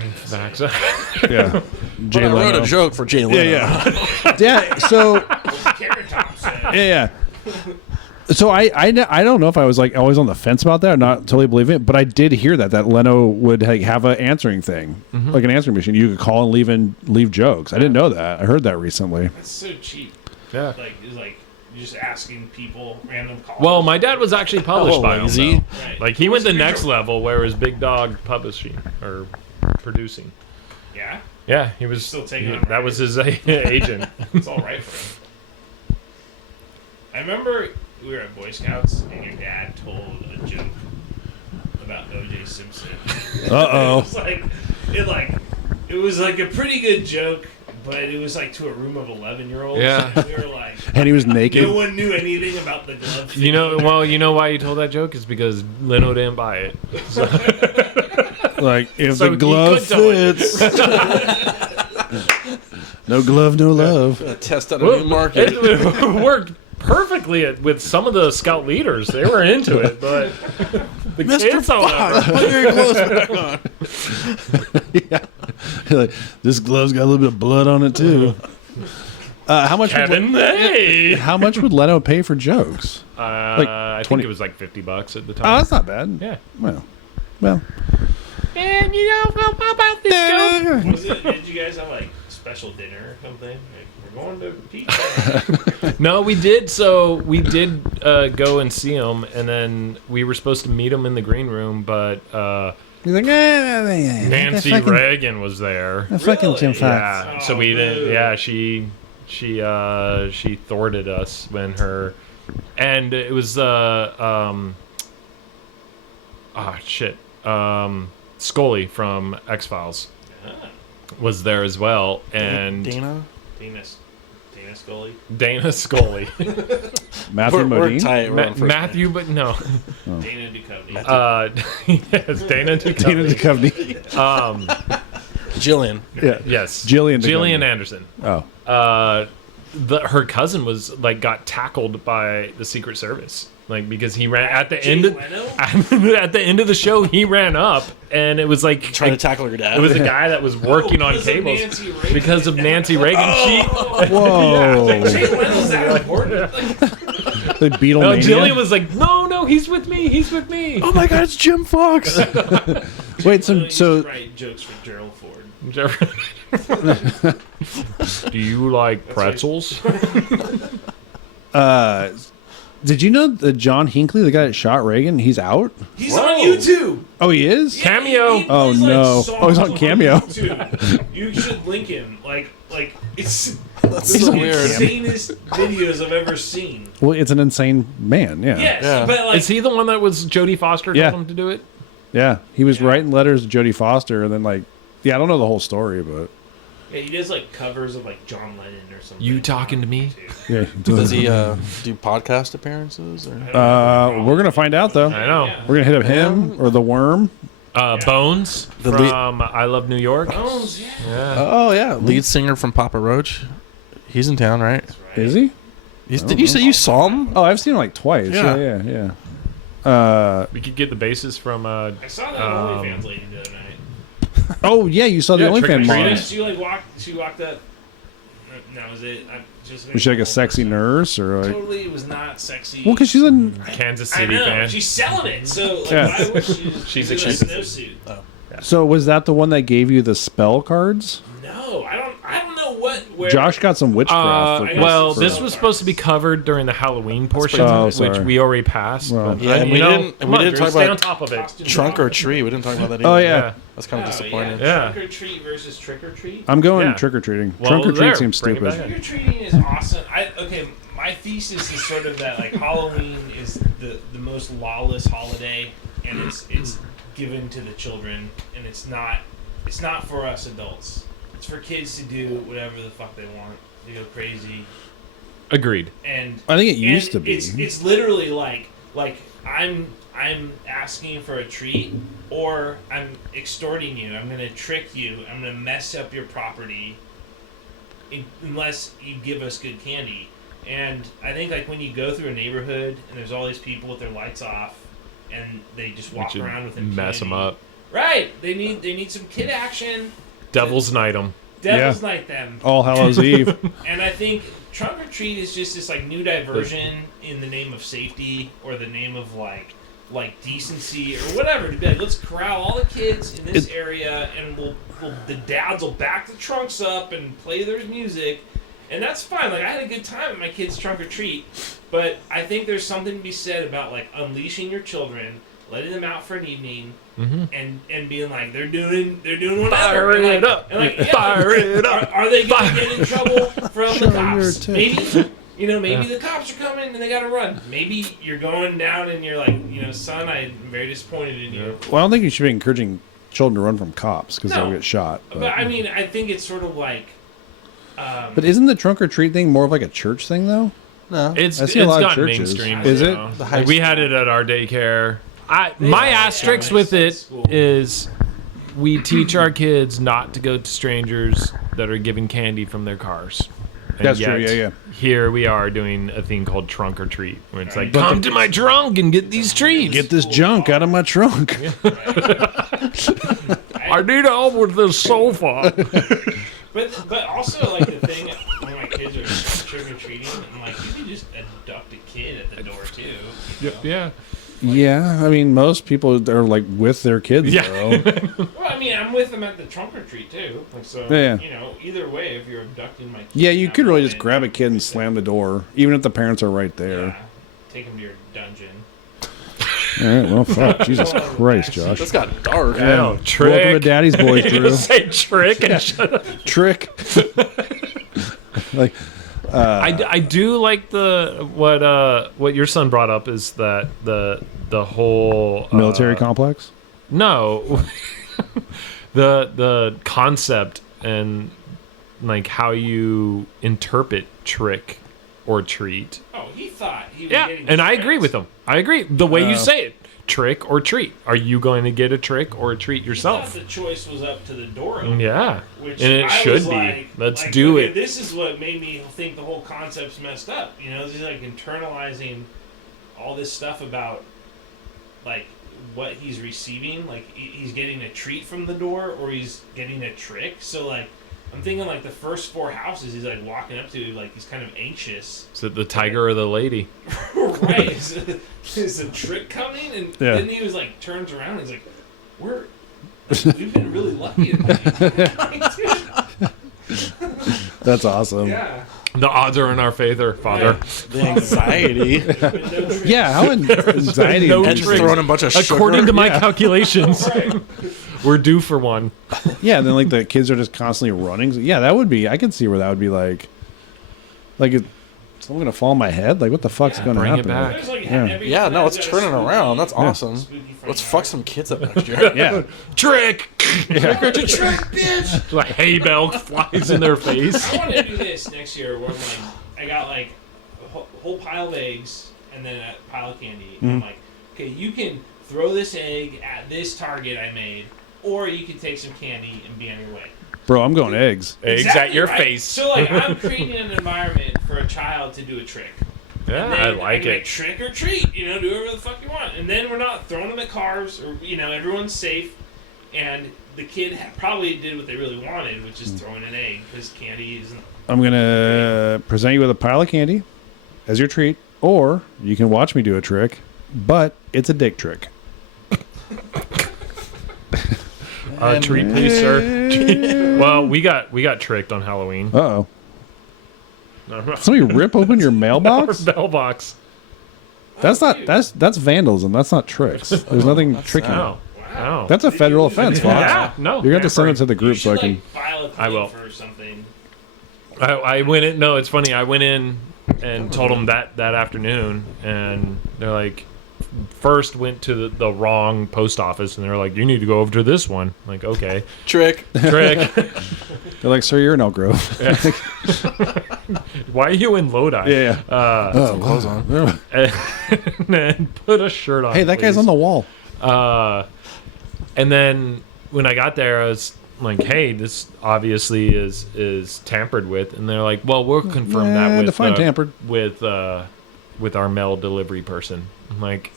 it. yeah. But I wrote a joke for Jay Leno. Yeah. Yeah, so, Carrot Top said. yeah. So I don't know if I was like always on the fence about that or not totally believe it, but I did hear that Leno would have an answering thing, like an answering machine. You could call and leave jokes. I didn't know that. I heard that recently. It's so cheap. Yeah. It's like you're just asking people random calls. Well, my dad was actually published by him. lazy. Though. Right. Like he went the next level where it was Big Dog Publishing or producing. Yeah, Yeah, he was still taking on that was his writers. agent. it's all right for him. I remember we were at Boy Scouts and your dad told a joke about O.J. Simpson. Uh-oh. It was like a pretty good joke, but it was like to a room of 11-year-olds. Yeah. And we were like, And he was naked. no one knew anything about the glove thing. You know why he told that joke is because Leno didn't buy it. So, Like if so the glove he could tell it. fits, no glove, no love. Test out a new market. It worked perfectly with some of the scout leaders. They were into it, but the kids don't know. Put your clothes back on. Yeah. Like, this glove's got a little bit of blood on it too. How much? Kevin, hey. How much would Leno pay for jokes? I 20 think it was like $50 at the Oh, time. that's not bad. Yeah. Well. And you know about this joke? Did you guys have like special dinner or something? Like, we're going to pizza. No, we did. So we did go and see him, and then we were supposed to meet him in the green room, but He's like, Nancy Reagan was there. fucking Jim Fox. Yeah, so we didn't. Yeah, she thwarted us when her, and it was Scully from X-Files was there as well, and Dana Scully. Dana Scully, Matthew we're Modine. tight. We're on first Matthew, but no, Dana Duchovny. yes, Dana Dana Duchovny. Duchovny. Jillian. Yeah. Yes, Gillian Gillian Duchovny. Anderson. Oh. Her cousin was like got tackled by the Secret Service, like because he ran at the end of, Leno? at the end of the show. He ran up, and it was like Trying to tackle your dad. it was a guy that was working on because of cables Nancy Reagan. because of Nancy Reagan. Whoa. Jay Leno's that important. Like, The No, Beatlemania. Jillian was like, no, he's with me. He's with me. oh my god, it's Jim Fox. Wait, Leno used to so write jokes for Gerald Ford. Do you like pretzels? did you know that John Hinckley, the guy that shot Reagan, he's out? He's on YouTube. Oh, he is? Cameo. He Oh, plays, no. songs Oh, he's on Cameo. YouTube. You should link him. Like it's That's the so weird. insanest videos I've ever seen. Well, it's an insane man. Yeah. Yes, Yeah. but like Is he the one that was Jodie Foster Yeah. told him to do it? Yeah. He was writing letters to Jodie Foster and then I don't know the whole story, but yeah, he does like covers of like John Lennon or something. You talking to me? yeah. Does he do podcast appearances? Or? We're gonna find out though. I know. We're gonna hit up him or the Worm. Bones The from I Love New York. Bones, yeah. Yeah. Oh yeah, lead singer from Papa Roach. He's in town, right? That's right. Is he? Did you say you saw him? Oh, I've seen him like twice. Yeah. Yeah. We could get the basis from I saw that OnlyFans lady the other night. Oh yeah, you saw the Yeah, Trick or OnlyFans Treating. mom. She like walked. She walked up. No, was it? Was she like a sexy nurse or like? Totally, it was not sexy. Well, because she's in. Kansas I City know fan. she's selling it. So like, Yeah. why would she? She's do a expensive. snowsuit. So was that the one that gave you the spell cards? No, I don't know what. Where Josh got some witchcraft. I Well, for- this was supposed to be covered during the Halloween portion, Oh, which sorry. we already passed. Well. but, Yeah, and we didn't- come we on, didn't Drew, talk stay about on top of it. costume Trunk or design. treat? We didn't talk about that either. Oh yeah. Yeah. That's kind of disappointing. Yeah. Trunk or treat versus trick or treat. I'm going Yeah. trick or treating. Well, Trunk or there, treat seems bring it stupid. back. Trick or treating is awesome. My thesis is sort of that like Halloween is the most lawless holiday, and it's given to the children, and it's not for us adults. It's for kids to do whatever the fuck they want. They go crazy, Agreed. and I think it used to and be. It's literally like I'm asking for a treat, or I'm extorting you. I'm gonna trick you. I'm gonna mess up your property, unless you give us good candy. And I think like when you go through a neighborhood and there's all these people with their lights off, and they just walk should around with their mess them candy. up. Right? They need some kid action. Devil's Night them. Devil's Night them. All Hallows Eve. And I think trunk or treat is just this like new diversion in the name of safety or the name of like decency or whatever. To be like, let's corral all the kids in this area, and the dads will back the trunks up and play their music, and that's fine. Like I had a good time at my kids' trunk or treat, but I think there's something to be said about like unleashing your children, letting them out for an evening. And being like they're doing whatever. Fire it up. Fire it up. Are they going to get in trouble from the cops? Maybe the cops are coming and they got to run. Maybe you're going down and you're like, son, I'm very disappointed in you. Well, I don't think you should be encouraging children to run from cops because they'll get shot. But I mean, I think it's sort of like. But isn't the trunk or treat thing more of like a church thing though? No, it's a lot of gotten churches. mainstream. Is it? Like, we had it at our daycare. My asterisk with it is we teach our kids not to go to strangers that are giving candy from their cars. And That's true, yeah. Here we are doing a thing called trunk or treat, where it's like, come to my trunk and get these treats. Get this junk out of my trunk. I need help with this sofa. But also, like, the thing when my kids are trick-or-treating, and, like, you can just abduct a kid at the door, too. Yeah. Yeah, I mean, most people are like with their kids, though. Well, I mean, I'm with them at the trunk or treat too. Like, so, either way, if you're abducting my kid, Yeah, you could really just grab a kid and slam the door, even if the parents are right there. Yeah, take them to your dungeon. All right, well, fuck, Jesus Christ, Josh. This got dark. Yeah, Trick. Welcome to Daddy's Boys, Drew. Say Trick and shut up. Trick. Like, I do like what your son brought up is that the whole military complex. No, the concept and like how you interpret trick or treat. Oh, he thought he was getting and I tricked. agree with him. I agree. The way you say it, trick or treat. Are you going to get a trick or a treat yourself? He thought the choice was up to the door opener. Yeah, Which and it I should was be. like, Let's do it. This is what made me think the whole concept's messed up. This is like internalizing all this stuff about like what he's receiving. Like he's getting a treat from the door or he's getting a trick. So like I'm thinking like the first 4 houses he's like walking up to, like he's kind of anxious. Is it the tiger or the lady? Right. Is a trick coming? And then he was like turns around and he's like, we've been really lucky tonight. That's awesome. Yeah. The odds are in our favor, Father. The anxiety. Yeah, how anxiety No And tricks. throwing a bunch of sugar. According to my calculations, we're due for one. Yeah, and then like the kids are just constantly running. So, yeah, that would be. I could see where that would be like is someone gonna fall on my head? Like what the fuck's gonna bring it happen? back. There's, like, Yeah. every Yeah, no, tonight's it's got a turning around. That's awesome. spooky front Let's yard. fuck some kids up next year. Yeah, Trick! Trick, bitch! Like hay bale flies in their face. I want to do this next year where I'm like, I got like a whole pile of eggs and then a pile of candy. And I'm like, okay, you can throw this egg at this target I made, or you can take some candy and be on your way. bro, I'm going eggs. Eggs Exactly at your right. face. So like, I'm creating an environment for a child to do a trick. Yeah, And then I like can, it. Trick or treat, do whatever the fuck you want. And then we're not throwing them at cars, or everyone's safe. And the kid probably did what they really wanted, which is throwing an egg because candy isn't. I'm gonna present you with a pile of candy as your treat, or you can watch me do a trick, but it's a dick trick. Treat, please, sir. Well, we got tricked on Halloween. Uh-oh. Somebody rip open your mailbox? Our mailbox. That's vandalism. That's not tricks. There's nothing tricky. Wow. Wow. That's a federal offense, Fox. Yeah, no. You're going to have to send it to the group so I can... File a claim I will. for something. I went in. No, it's funny. I went in and told them that afternoon, and they're like, first went to the wrong post office, and they're like, you need to go over to this one. I'm like, okay. Trick. Trick. They're like, sir, you're in Elk Grove. Why are you in Lodi? Yeah. Clothes on. And then put a shirt on. Hey, that guy's on the wall. And then when I got there, I was like, "Hey, this obviously is tampered with," and they're like, "Well, we'll confirm that with define tampered. with our mail delivery person." I'm like,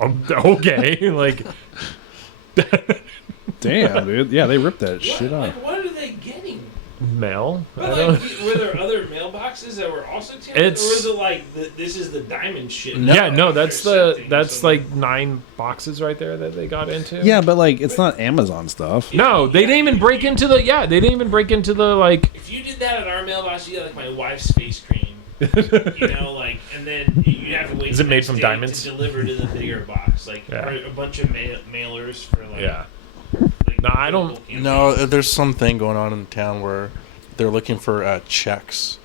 "Okay, like." Damn, dude. Yeah, they ripped that shit off. Like, what are they getting? mail. But like, were there other mailboxes that were also tampered? Or was it like this is the diamond shit? No, that's like 9 boxes right there that they got into. Yeah, but like it's not Amazon stuff. No, they didn't even break into the. Yeah, they didn't even break into the like. If you did that at our mailbox, you got like my wife's face cream. You know, like, and then you have to wait. Is it made from diamonds? To deliver to the bigger box, like Yeah. or a bunch of mailers for like. Yeah. Like, No, I don't- No, there's something going on in town where they're looking for checks,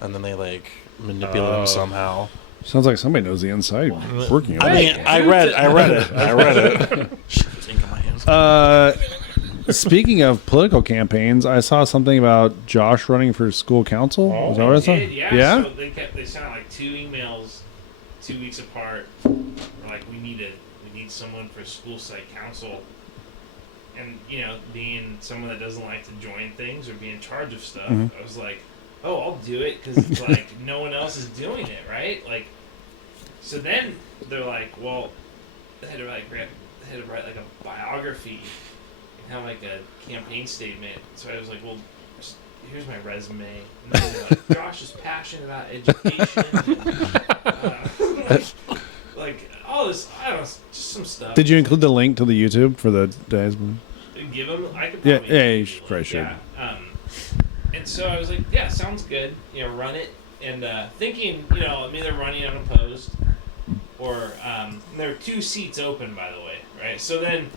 and then they like manipulate them somehow. Sounds like somebody knows the inside working. I mean, I read it. Shit, ink on my hands. Speaking of political campaigns, I saw something about Josh running for school council. Is that what I saw? Yeah. So they sent like 2 emails 2 weeks apart. They're like, we need someone for school site council. And, you know, being someone that doesn't like to join things or be in charge of stuff, I was like, oh, I'll do it because it's like no one else is doing it, right? Like, so then they're like, well, they had to write like a biography and have like a campaign statement. So I was like, well, here's my resume. And then they're like, Josh is passionate about education. Like all this, I don't know, just some stuff. Did you include the link to the YouTube for the days? Give them? I could Yeah, probably. yeah, you should, probably should. Yeah. And so I was like, yeah, sounds good. You know, run it. And thinking, you know, I'm either running unopposed or there are 2 seats open, by the way, right? So then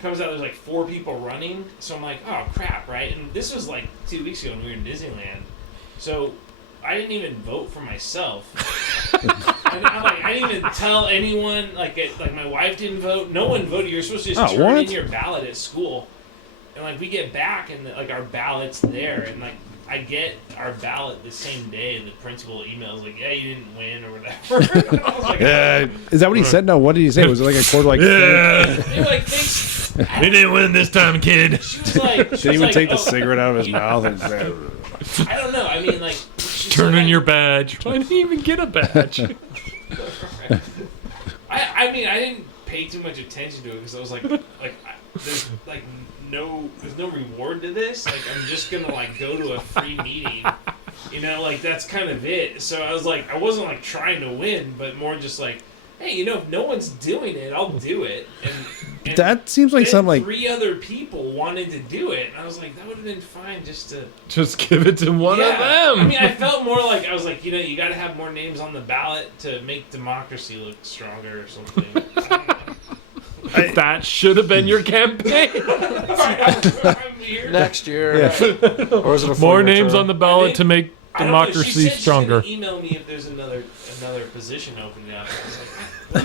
comes out there's like 4 people running. So I'm like, oh crap, right? And this was like 2 weeks ago when we were in Disneyland. So I didn't even vote for myself. And I'm like, I didn't even tell anyone. Like my wife didn't vote. No one voted. You're supposed to just turn in your ballot at school. And like we get back and like our ballot's there, and like I get our ballot the same day. The principal emails like, "Yeah, you didn't win" or whatever. I was like, is that what he said? No, what did he say? Was it like a quarter like? they were like, thanks. We didn't win this time, kid. She was like, Did he even take the cigarette out of his mouth? And I don't know. I mean, like, Turn in your badge. I didn't even get a badge. I mean, I didn't pay too much attention to it because I was like, there's like there's no reward to this. Like, I'm just gonna like go to a free meeting, you know, like that's kind of it. So I was like, I wasn't like trying to win, but more just like, hey, you know, if no one's doing it, I'll do it. And that seems like something like 3 other people wanted to do it. And I was like, that would have been fine just give it to one of them. I mean, I felt more like I was like, you know, you got to have more names on the ballot to make democracy look stronger or something. I don't know. That should have been your campaign. I'm here. Next year, or is it a More names on the ballot to make I don't know. She democracy said stronger. She's gonna email me if there's another position opening up. I was like,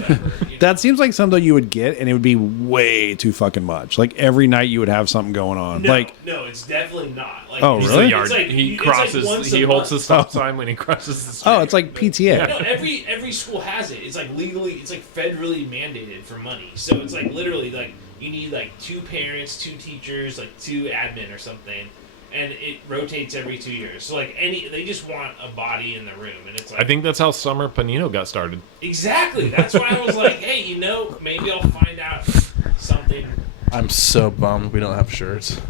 whatever. You know? that seems like something you would get, and it would be way too fucking much. Like every night you would have something going on. No, like no, it's definitely not. Like, Oh, He's really? the yard. It's like- He it's like crosses. once He a holds the month. stop sign when he crosses the street. it's like PTA. No, every school has it. It's like legally, it's like federally mandated for money. So it's like literally like you need like 2 parents, 2 teachers, like 2 admin or something, and it rotates every 2 years. So like they just want a body in the room, and it's like I think that's how Summer Panino got started. exactly. That's why I was like, hey, you know, maybe I'll find out something. I'm so bummed we don't have shirts.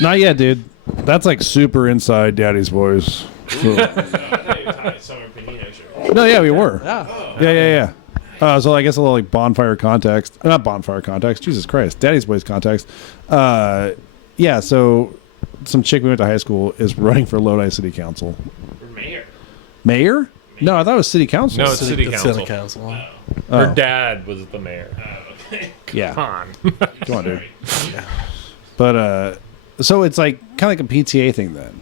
Not yet, dude. That's like super inside Daddy's voice. So- I thought you were talking Summer Panino shirt. no, yeah, we were. Yeah. Oh, Yeah. So I guess a little like bonfire context. Not bonfire context. Jesus Christ. Daddy's Boys context. Yeah, so some chick we went to high school is running for Lodi City Council. for mayor. Mayor? No, I thought it was City Council. No, it's City Council. City Council. Oh, Her dad was the mayor. okay. Yeah. Come on. Come on, dude. Sorry. But, so it's like kind of like a PTA thing then.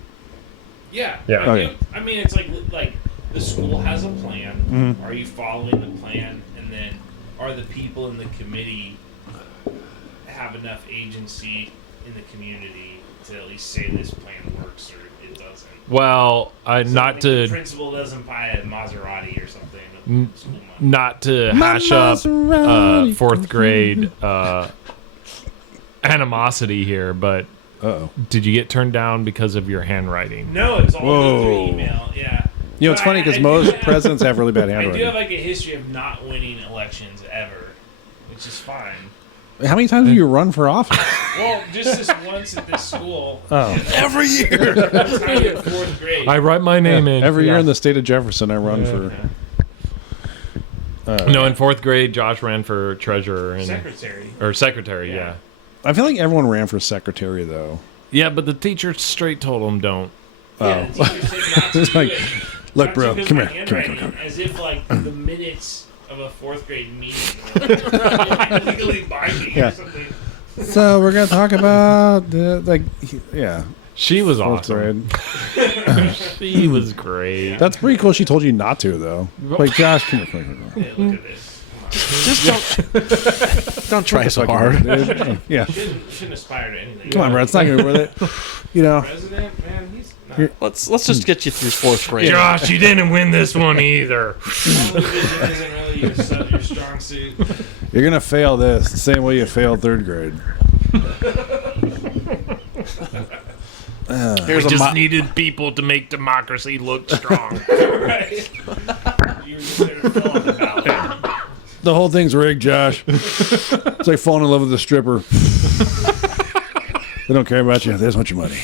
Yeah. Yeah. Okay. I mean, it's like the school has a plan. Mhm. Are you following the plan? And then are the people in the committee have enough agency in the community to at least say this plan works or it doesn't? Well, So not the to principal doesn't buy a Maserati or something. With school money. not to hash up Maserati. 4th grade animosity here, but Uh-oh. did you get turned down because of your handwriting? No, it's all Whoa. through email. Yeah. You know, it's But funny I because do most have- presidents have really bad I do handwriting. have like a history of not winning elections ever, which is fine. How many times do you run for office? Well, just this once at this school. Oh. Every year. That's how in 4th grade. I write my name in. Every year in the state of Jefferson, I run for. No, in 4th grade, Josh ran for treasurer and Secretary. Yeah. I feel like everyone ran for secretary though. Yeah, but the teacher straight told him don't. Yeah, the teacher said not to It's do like, it. look, Not bro, to, 'cause come my here. handwriting, as if like the minutes of a 4th grade meeting were like, legally binding Yeah. or something. So we're gonna talk about yeah. She was 4th awesome. grade. She was great. That's pretty cool. She told you not to though. Like Josh, come here. Hey, look at this. Just don't try so hard. Dude. Yeah. Shouldn't aspire to anything. Come on, bro. It's not gonna be worth it. You know. President, man, he's not. Let's just get you through 4th grade. Josh, you didn't win this one either. Television isn't really your strong suit. You're gonna fail this the same way you failed 3rd grade. Here's We a just needed people to make democracy look strong. Right. You were just there to fill out the ballot. The whole thing's rigged, Josh. It's like falling in love with a stripper. They don't care about you. They just want your money.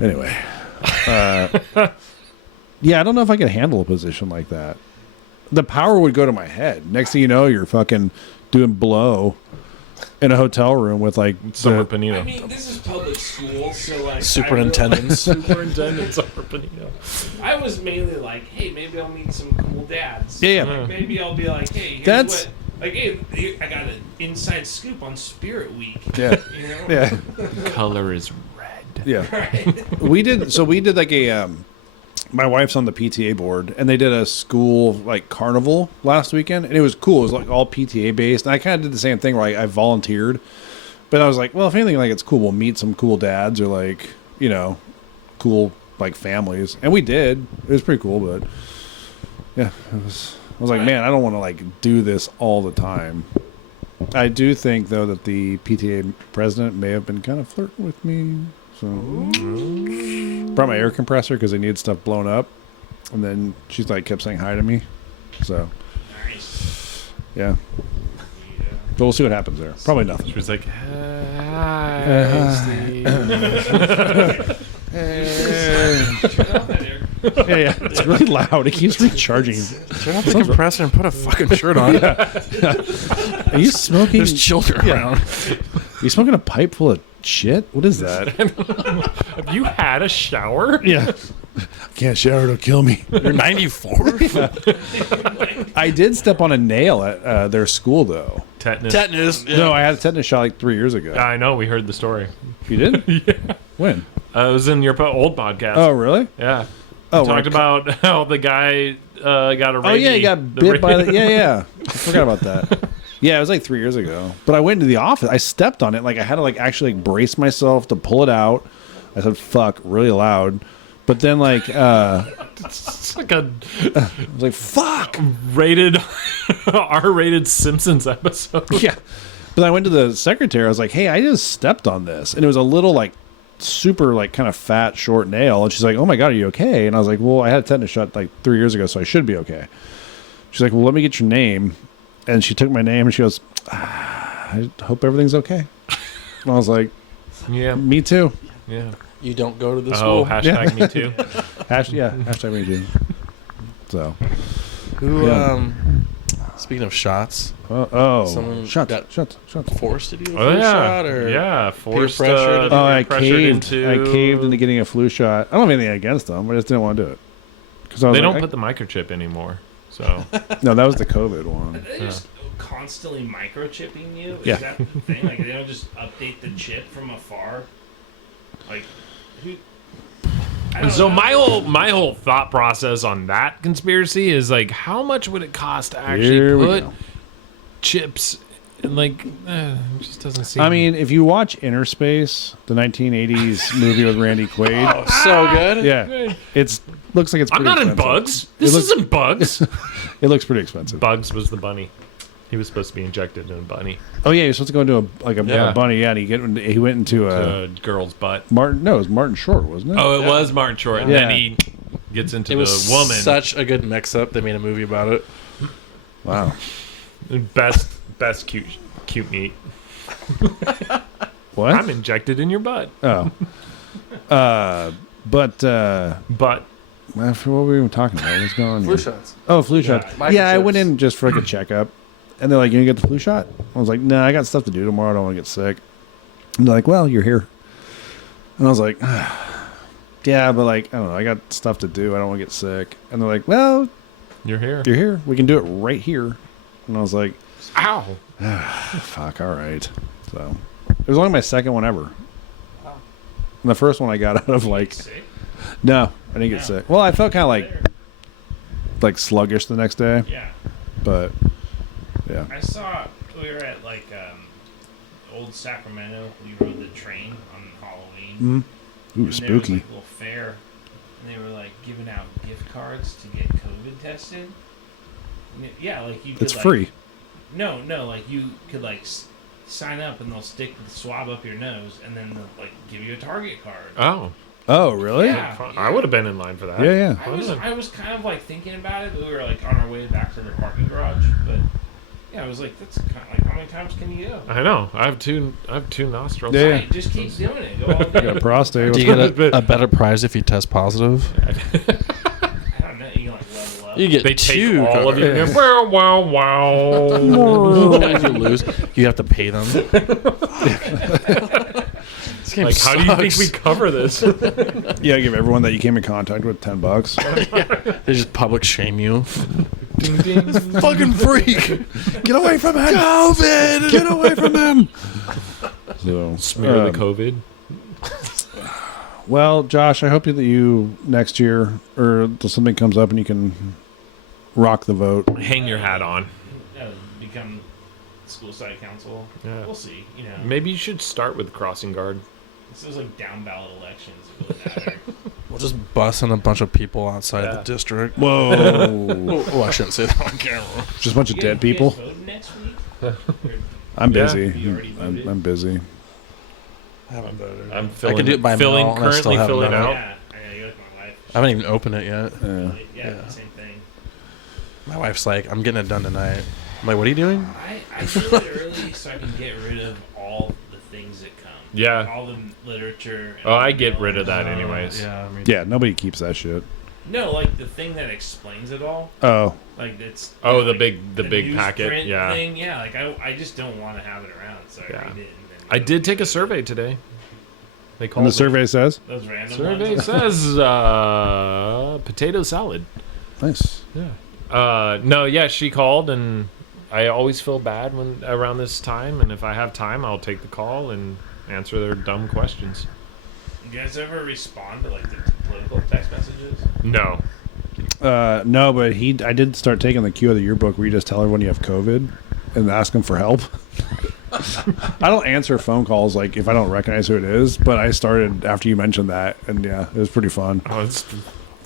Anyway. Yeah, I don't know if I could handle a position like that. The power would go to my head. Next thing you know, you're fucking doing blow in a hotel room with like Summer the, Panino. I mean, this is public school, so like superintendents. Superintendent Summer Panino. I was mainly like, hey, maybe I'll meet some cool dads. Yeah. Like, maybe I'll be like, hey, here's That's- what. Like, hey, I got an inside scoop on Spirit Week. yeah, You know? yeah, Color is red. yeah. Right. We did like a my wife's on the PTA board and they did a school like carnival last weekend and it was cool. It was like all PTA based and I kind of did the same thing where I volunteered, but I was like, well, if anything, like it's cool, we'll meet some cool dads or like, you know, cool like families, and we did. It was pretty cool, but yeah, it was. I was like, man, I don't want to like do this all the time. I do think though that the PTA president may have been kind of flirting with me. So brought my air compressor because I needed stuff blown up, and then she's like kept saying hi to me. So Nice. yeah, but we'll see what happens there. Probably nothing. She was like, hi, Steve. Turn off that air. Yeah, it's really loud. It keeps recharging. Turn off the compressor and put a fucking shirt on. Are you smoking? There's children around. Are you smoking a pipe full of shit? What is that? Have you had a shower? Yeah. Can't shower, it'll kill me. You're 94? I did step on a nail at their school, though. Tetanus. Tetanus. Yeah. No, I had a tetanus shot like 3 years ago. I know. We heard the story. You did? Yeah. When? It was in your old podcast. Oh, really? Yeah. Oh, Talked about how the guy got a rabies. Oh, yeah, he got bit by the... Yeah. I forgot about that. Yeah, it was like 3 years ago. But I went into the office. I stepped on it. Like, I had to, like, actually like, brace myself to pull it out. I said, fuck, really loud. But then, like, It's like a I was like, fuck! rated, R-rated Simpsons episode. Yeah. But I went to the secretary. I was like, hey, I just stepped on this. And it was a little, like, super, like, kind of fat, short nail. And she's like, oh, my God, are you okay? And I was like, well, I had a tetanus shot, like, 3 years ago, so I should be okay. She's like, well, let me get your name. And she took my name, and she goes, I hope everything's okay. And I was like, Yeah. me too. Yeah. You don't go to the Oh, school. hashtag me too. Hashtag me too. So, Who, Yeah. Speaking of shots, Someone shots. got- forced to do a Oh flu yeah. shot? Or Yeah. Forced. pressured? Oh, I pressured caved. into. I caved into getting a flu shot. I don't have anything against them. I just didn't want to do it. Because They don't put the microchip anymore. So No, that was the COVID one. Are they just constantly microchipping you? Is Yeah. that the thing? Like, they don't just update the chip from afar? Like, who... I don't So know. my whole thought process on that conspiracy is like, how much would it cost to actually Here we put go. chips? In like, it just doesn't seem. I mean, if you watch Inner Space, the 1980s movie with Randy Quaid, Oh, so good. yeah, looks like it's. I'm Pretty not in expensive. Bugs. This looks- isn't Bugs. It looks pretty expensive. Bugs was the bunny. He was supposed to be injected in a bunny. Oh yeah, you're supposed to go into a Yeah. bunny. Yeah, and he went into A girl's butt. Martin. No, it was Martin Short, wasn't it? Oh, it was Martin Short, and Yeah. then he gets into It the was woman. such a good mix-up. They made a movie about it. Wow. Best cute Cute meat. What? I'm injected in your butt. Oh. But But what were we even talking about? What's going on Flu here? shots. Oh, flu shot. Yeah, I went in just for like a checkup, and they're like, "You gonna get the flu shot?" I was like, "No, I got stuff to do tomorrow. I don't want to get sick." And they're like, "Well, you're here," and I was like, "Yeah, but like, I don't know. I got stuff to do. I don't want to get sick." And they're like, "Well, you're here. you're here. We can do it right here." And I was like, Ow. "Fuck, all right." So it was only my second one ever. And the first one I got out of like, Sick? no, I didn't get sick. Well, I felt kind of like sluggish the next day, Yeah. but yeah. I saw we were at like old Sacramento. We rode the train on Halloween. Ooh, And there was spooky. like a little fair, and they were like giving out gift cards to get COVID tested. Yeah, like you could. It's like, free. No, like you could like sign up and they'll stick the swab up your nose and then they'll like give you a Target card. Oh. Oh, really? Yeah. I would have been in line for that. Yeah. I was kind of like thinking about it, but we were like on our way back to the parking garage. But yeah, I was like, that's kind of like, how many times can you go? I know. I have two nostrils. Yeah. Right, just keep doing it. Go all I got day. a prostate. Do you get a better prize if you test positive? I don't know. You can like level up. You get They take two all of you. cards. And go, wow, wow, wow. If you lose, you have to pay them. This game Like, how do you think sucks. we cover this? Yeah, give everyone that you came in contact with $10. They just public shame you. Ding, ding. Fucking freak! Get away from him! COVID! Get away from him! So Smear the COVID. Well, Josh, I hope that you next year or till something comes up and you can rock the vote. Hang your hat on. Become school side council. Yeah. We'll see. You know, Maybe you should start with crossing guard. this is like down ballot elections. It really matter. We'll just bust in a bunch of people outside Yeah. the district. Whoa! Oh, I shouldn't say that on camera. Just a bunch of You dead guys people. voting next week? Or I'm Yeah. busy. You already voted? I'm busy. I haven't voted. I'm I filling, can do it by filling mail, and I still currently haven't filling done it. out. Yeah, I gotta go with my wife. I haven't even opened it yet. Yeah. Yeah, same thing. My wife's like, I'm getting it done tonight. I'm like, what are you doing? I do it early so I can get rid of all the things that come. Yeah. All the literature. and Oh, I the get rid of mail. that anyways. Yeah, I mean, Yeah, nobody keeps that shit. No, like the thing that explains it all. Oh, Like it's. Oh, like, the big packet. newsprint Yeah. Thing. Yeah, like I just don't want to have it around, so I Yeah. read it. And then I did take a survey today. They and called the me. survey says Those random Survey ones. says potato salad. nice. Yeah. No, yeah, she called, and I always feel bad when around this time. And if I have time, I'll take the call and answer their dumb questions. You guys ever respond to like the political text messages? No. No, but I did start taking the cue of the yearbook where you just tell everyone you have COVID and ask them for help. I don't answer phone calls like if I don't recognize who it is, but I started after you mentioned that, and yeah, it was pretty fun. Oh, it's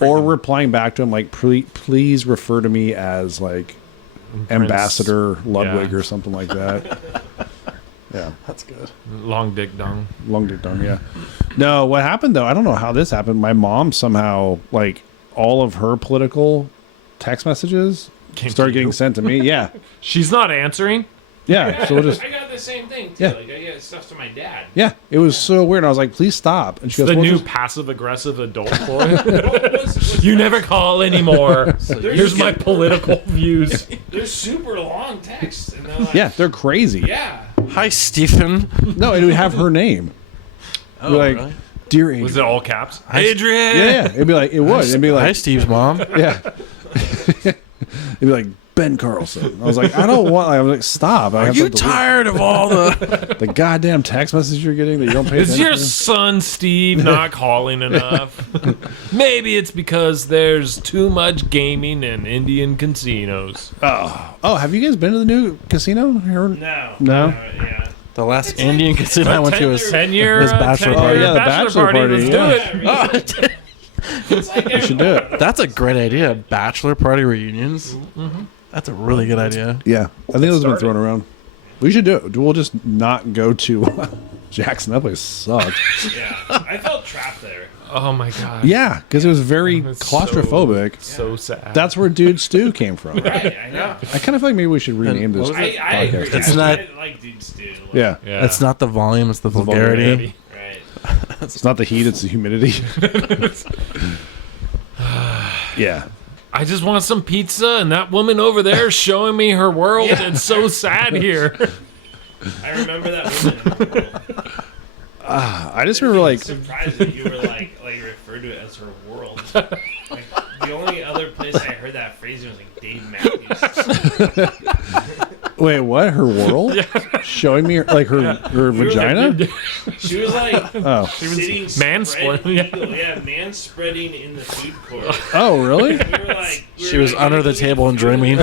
Or replying back to him like, please refer to me as like Ambassador Ludwig Yeah. or something like that. Yeah, that's good. long dick dung. long dick dong. Yeah. No, what happened though? I don't know how this happened. My mom somehow like all of her political text messages Came started to getting you? sent to me. Yeah, She's not answering. yeah. So we'll just. I got the same thing too. Yeah. Like I get stuff to my dad. Yeah, it was so weird. I was like, please stop. And she goes, The well, new just- passive aggressive adult boy. What's You never call anymore. There's- Here's my political views. They're super long texts, and they're like, yeah, they're crazy. yeah. Hi, Stephen. No, it would have her name. Oh, Be like, really? dear Adrian. Was it all caps? Hi- Adrian. Yeah, it'd be like, it would. It'd be Hi, like, Steve's mom. yeah. It'd be like, Ben Carlson. I was like, I don't want, I was like, stop. I Are have to you delete tired of all the goddamn text messages you're getting that you don't pay Is attention your to? son Steve not calling enough? Maybe it's because there's too much gaming and Indian casinos. Oh, have you guys been to the new casino? Or- No. No? Yeah. The last It's like- Indian casino I went to was 10-year his bachelor party. Oh, yeah, the bachelor party, Let's yeah. do it. Yeah, it's like You should do it. That's a great idea. Bachelor party reunions. That's a really good idea. Yeah, I think those have been started. thrown around. We should do it. We'll just not go to Jackson. That place sucked. Yeah. I felt trapped there. Oh my god. Yeah, because it was very It's claustrophobic. So sad. That's where Dude Stew came from. Right. I know. I kind of feel like maybe we should rename this what was I agree. podcast. It's I not- like, dude, dudes do. Like, Yeah. Yeah. It's not the volume, it's the vulgarity. Right. It's not the heat, it's the humidity. Yeah. I just want some pizza, and that woman over there is showing me her world. Yeah. It's so sad here. I remember that woman. I just remember, like, Surprised that you were like you referred to it as her world. Like, the only other place I heard that phrase was like Dave Matthews. wait, what? Her world? Showing me, like, her vagina? She was like Oh. sitting mansplaining. man spreading in the food court. Oh, really? She was under the table and dreaming.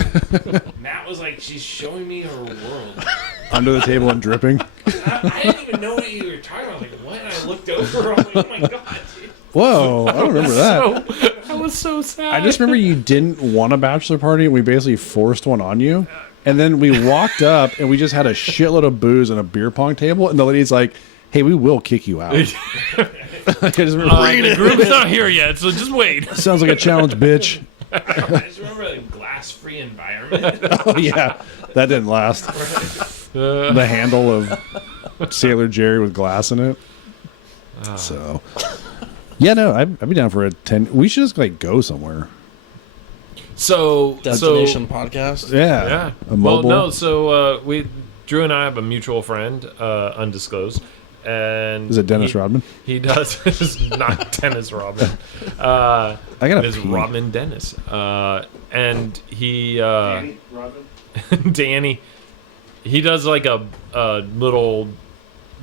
Matt was like, she's showing me her world. Under the table and dripping? I didn't even know what you were talking about. I was like, what? And I looked over. I'm like, oh my god, dude. Whoa, I don't remember that. That was so sad. I just remember you didn't want a bachelor party, and we basically forced one on you. And then we walked up, and we just had a shitload of booze and a beer pong table, and the lady's like, hey, we will kick you out. I just remember, the group's not here yet, so just wait. sounds like a challenge, bitch. I just remember a glass-free environment. Oh, yeah. That didn't last. The handle of Sailor Jerry with glass in it. So, yeah, no, I'd be down for a 10. We should just, like, go somewhere. Destination podcast. Yeah. Yeah. A mobile. Well, no. So Drew and I have a mutual friend, undisclosed, and Is it Dennis Rodman? He does. It's not Dennis Rodman. I gotta It's pee. Rodman Dennis, and he Danny Rodman? Danny. He does like a little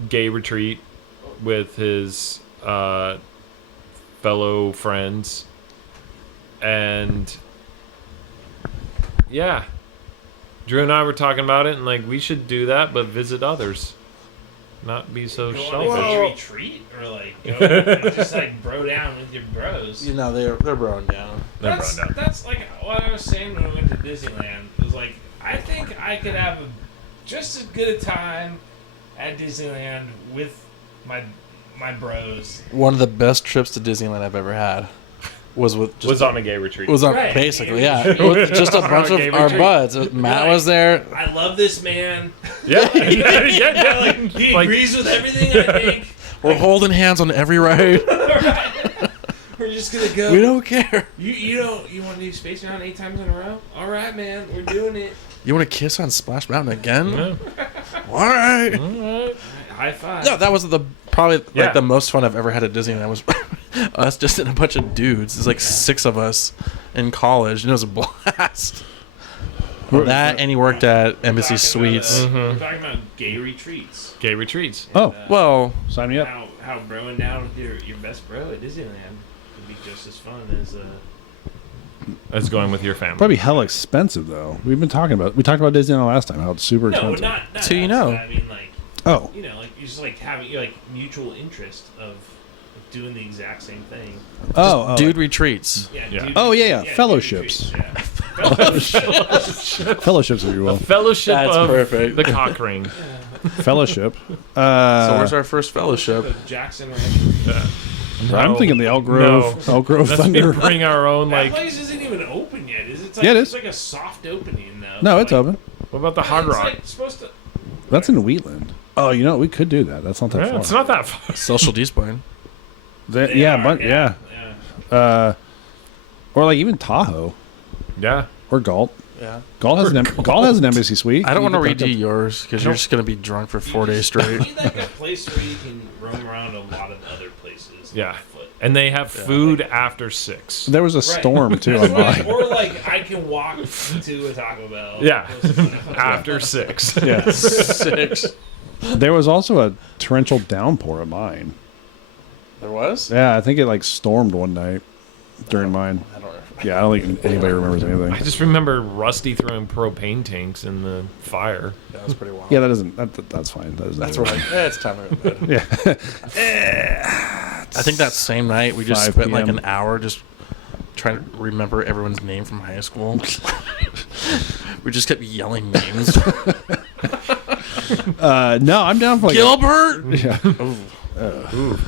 gay retreat with his fellow friends, and yeah, Drew and I were talking about it, and like we should do that, but visit others, not be so Go on selfish. a retreat, or like go and just like bro down with your bros. You know, they're broing down. That's like what I was saying when we went to Disneyland. It was like, I think I could have just as good a time at Disneyland with my bros. One of the best trips to Disneyland I've ever had was with just, Was on a gay retreat. was on Right. basically, yeah. It was just a bunch of Gay our retreat. buds. Matt was there. I love this man. yeah, yeah. Like, he Like- agrees with everything I think. We're holding hands on every ride. We're just gonna go. We don't care. You want to do Space Mountain 8 times in a row? All right, man, we're doing it. You want to kiss on Splash Mountain again? Yeah. All right. All right. High five. No, that was probably Yeah. like the most fun I've ever had at Disneyland. Was us just in a bunch of dudes. There's like 6 of us in college, and it was a blast. That, and he worked at Embassy Suites. We're talking about gay retreats. Gay retreats. Oh, Well, sign me up. How broing down with your best bro at Disneyland would be just as fun as As going with your family. Probably hell expensive, though. We talked about Disneyland last time, how it's super no, expensive. not So you us, know. but I mean, like, Oh, you know, like you just like having your like mutual interest of doing the exact same thing. oh, dude retreats. Yeah. Yeah. dude- Oh, yeah. dude Fellowships. retreats, yeah. fellowships, if you will. Fellowship That's of perfect. the cock ring. Fellowship. So where's our first fellowship? The Jackson Ranch. I'm thinking the Elk Grove, No. Elk Grove Let's Thunder. bring our own That like. place isn't even open yet. Is it? It's like, Yeah, it is. It's like a soft opening though. No, it's Like, open. What about the Hard it's Rock? like supposed to. That's in Wheatland. Oh, you know, we could do that. That's not that Yeah, far. it's not that far. Social discipline. They Yeah, are, but yeah. Or like even Tahoe Yeah. or Galt. Yeah. Galt has an embassy suite. I don't want to You can redo yours because you're just going to be drunk for 4 days You straight. need like a place where you can roam around a lot of other places. Yeah. on foot. And they have food after 6. There was a Right. storm too That's on right. mine. Or like I can walk to a Taco Bell. Yeah. After 6. Yeah. 6. There was also a torrential downpour at mine. There was? Yeah, I think it like stormed one night during mine. I don't know. Yeah, I don't think anybody remembers I anything. just remember Rusty throwing propane tanks in the fire. That was pretty wild. Yeah, that's fine. That doesn't That's do where anything. it's time to go to bed. Yeah. I think that same night we just 5 spent like PM. an hour just trying to remember everyone's name from high school. We just kept yelling names. No, I'm down for like Gilbert. yeah. Ooh.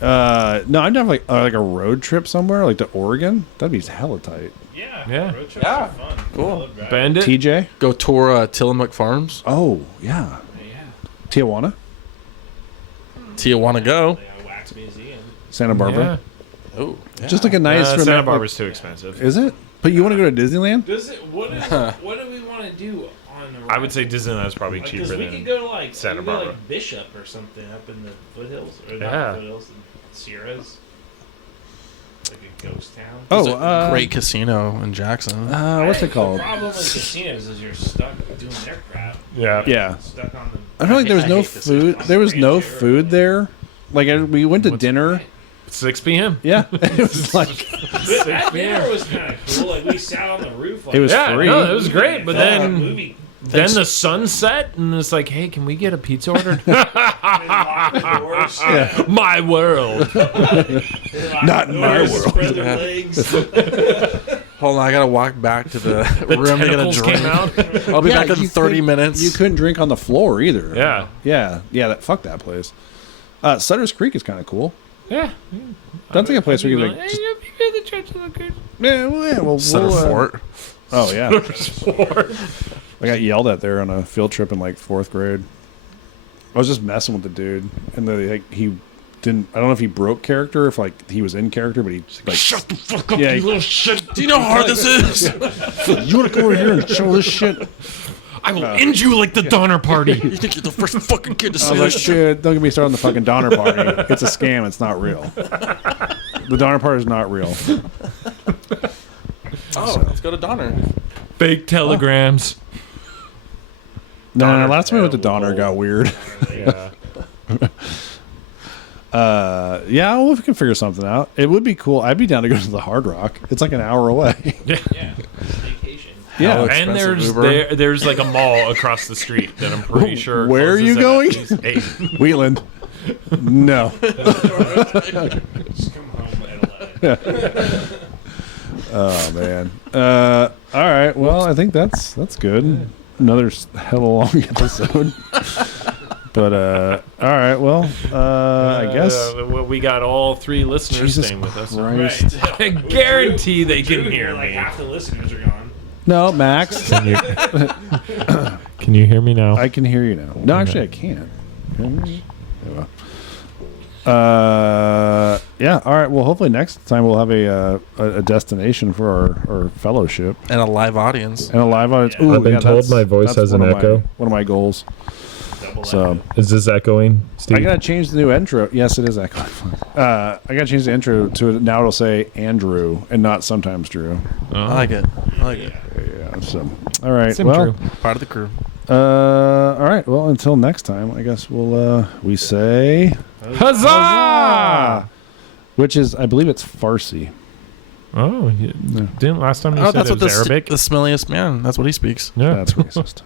No, I'm down for like a road trip somewhere, like to Oregon. That'd be hella tight. Yeah. Yeah. Road trips Yeah. are fun. Cool. I love driving. Bend it. TJ. Go tour Tillamook Farms. Oh yeah. Tijuana, Tijuana go. They got a wax museum. Santa Barbara. Oh, Just like a nice. Santa Barbara's too expensive. Is it? But you want to go to Disneyland? Does it? What do we want to do on the? I would say Disneyland's probably Like, cheaper 'cause we than could go to like Santa we could go, Barbara. like Bishop or something up in the foothills or not Yeah. the foothills, the Sierras, like a ghost town. There's Oh, a great casino in Jackson. what's it called? The problem with casinos is you're stuck doing their crap. Yeah. Yeah. Stuck on the. I feel like there was I no hate food. casinos. There was no food there. Like we went to dinner. 6 p.m. Yeah, it was like But that dinner was kind of cool. Like we sat on the roof. Like, It was Yeah, free. no, it was great. But felt like a then movie. the sun set, and it's like, hey, can we get a pizza ordered? Lock the doors. Yeah. My world. Not in my Doors, world. Spread their legs. Hold on, I gotta walk back to the The room to get a tentacles drink. came out. I'll be back in you 30 couldn't- minutes. You couldn't drink on the floor either. Yeah. That fuck that place. Sutter's Creek is kind of cool. Yeah. That's like a place where you like. Hey, Just, you hear the church of the good. well, Sutter we'll, Fort. Oh yeah, I got yelled at there on a field trip in like 4th grade. I was just messing with the dude, and he didn't. I don't know if he broke character, if like he was in character, but he like Shut the fuck up, Yeah, you he- little shit. Do you know how hard this is? you want to come over here and show this shit? I will end you like the Donner Party. You think you're the first fucking kid to I say was like, this shit? dude, don't get me started on the fucking Donner Party. It's a scam. It's not real. The Donner Party is not real. Oh, let's go to Donner. Fake telegrams. No, Donner. last time we went to Donner got weird. Yeah. Yeah, well, if we can figure something out, it would be cool. I'd be down to go to the Hard Rock. It's like an hour away. Yeah, vacation. Yeah. Hell, And expensive there's like a mall across the street that I'm pretty sure. Where are you closes at going? least 8. Wheatland. No. Just come home at 11. Oh man. All right. Well, I think that's good. Another hella long episode. But all right. Well, I guess. Well, we got all 3 listeners Jesus staying with us. Christ. Right. I guarantee they can Dude, hear like me. half the listeners are gone. No, Max. Can you hear me now? I can hear you now. No, actually, I can't. Yeah. All right. Well, hopefully next time we'll have a destination for our fellowship And a live audience. and a live audience. Yeah. Ooh, I've been yeah, told that's- my voice that's has one an of my- echo. one of my goals. Double So echo. Is this echoing, Steve? I gotta change the new intro. Yes, it is echoing. I gotta change the intro to now. It'll say Andrew and not sometimes Drew. I like it. I like it. Yeah. So all right. Sim Well. Drew. Part of the crew. All right. Well, until next time, I guess we say Huzzah! which is I believe it's Farsi. Oh, didn't last time you Oh, said that's it what was the Arabic? smelliest man. That's what he speaks. Yeah. That's racist.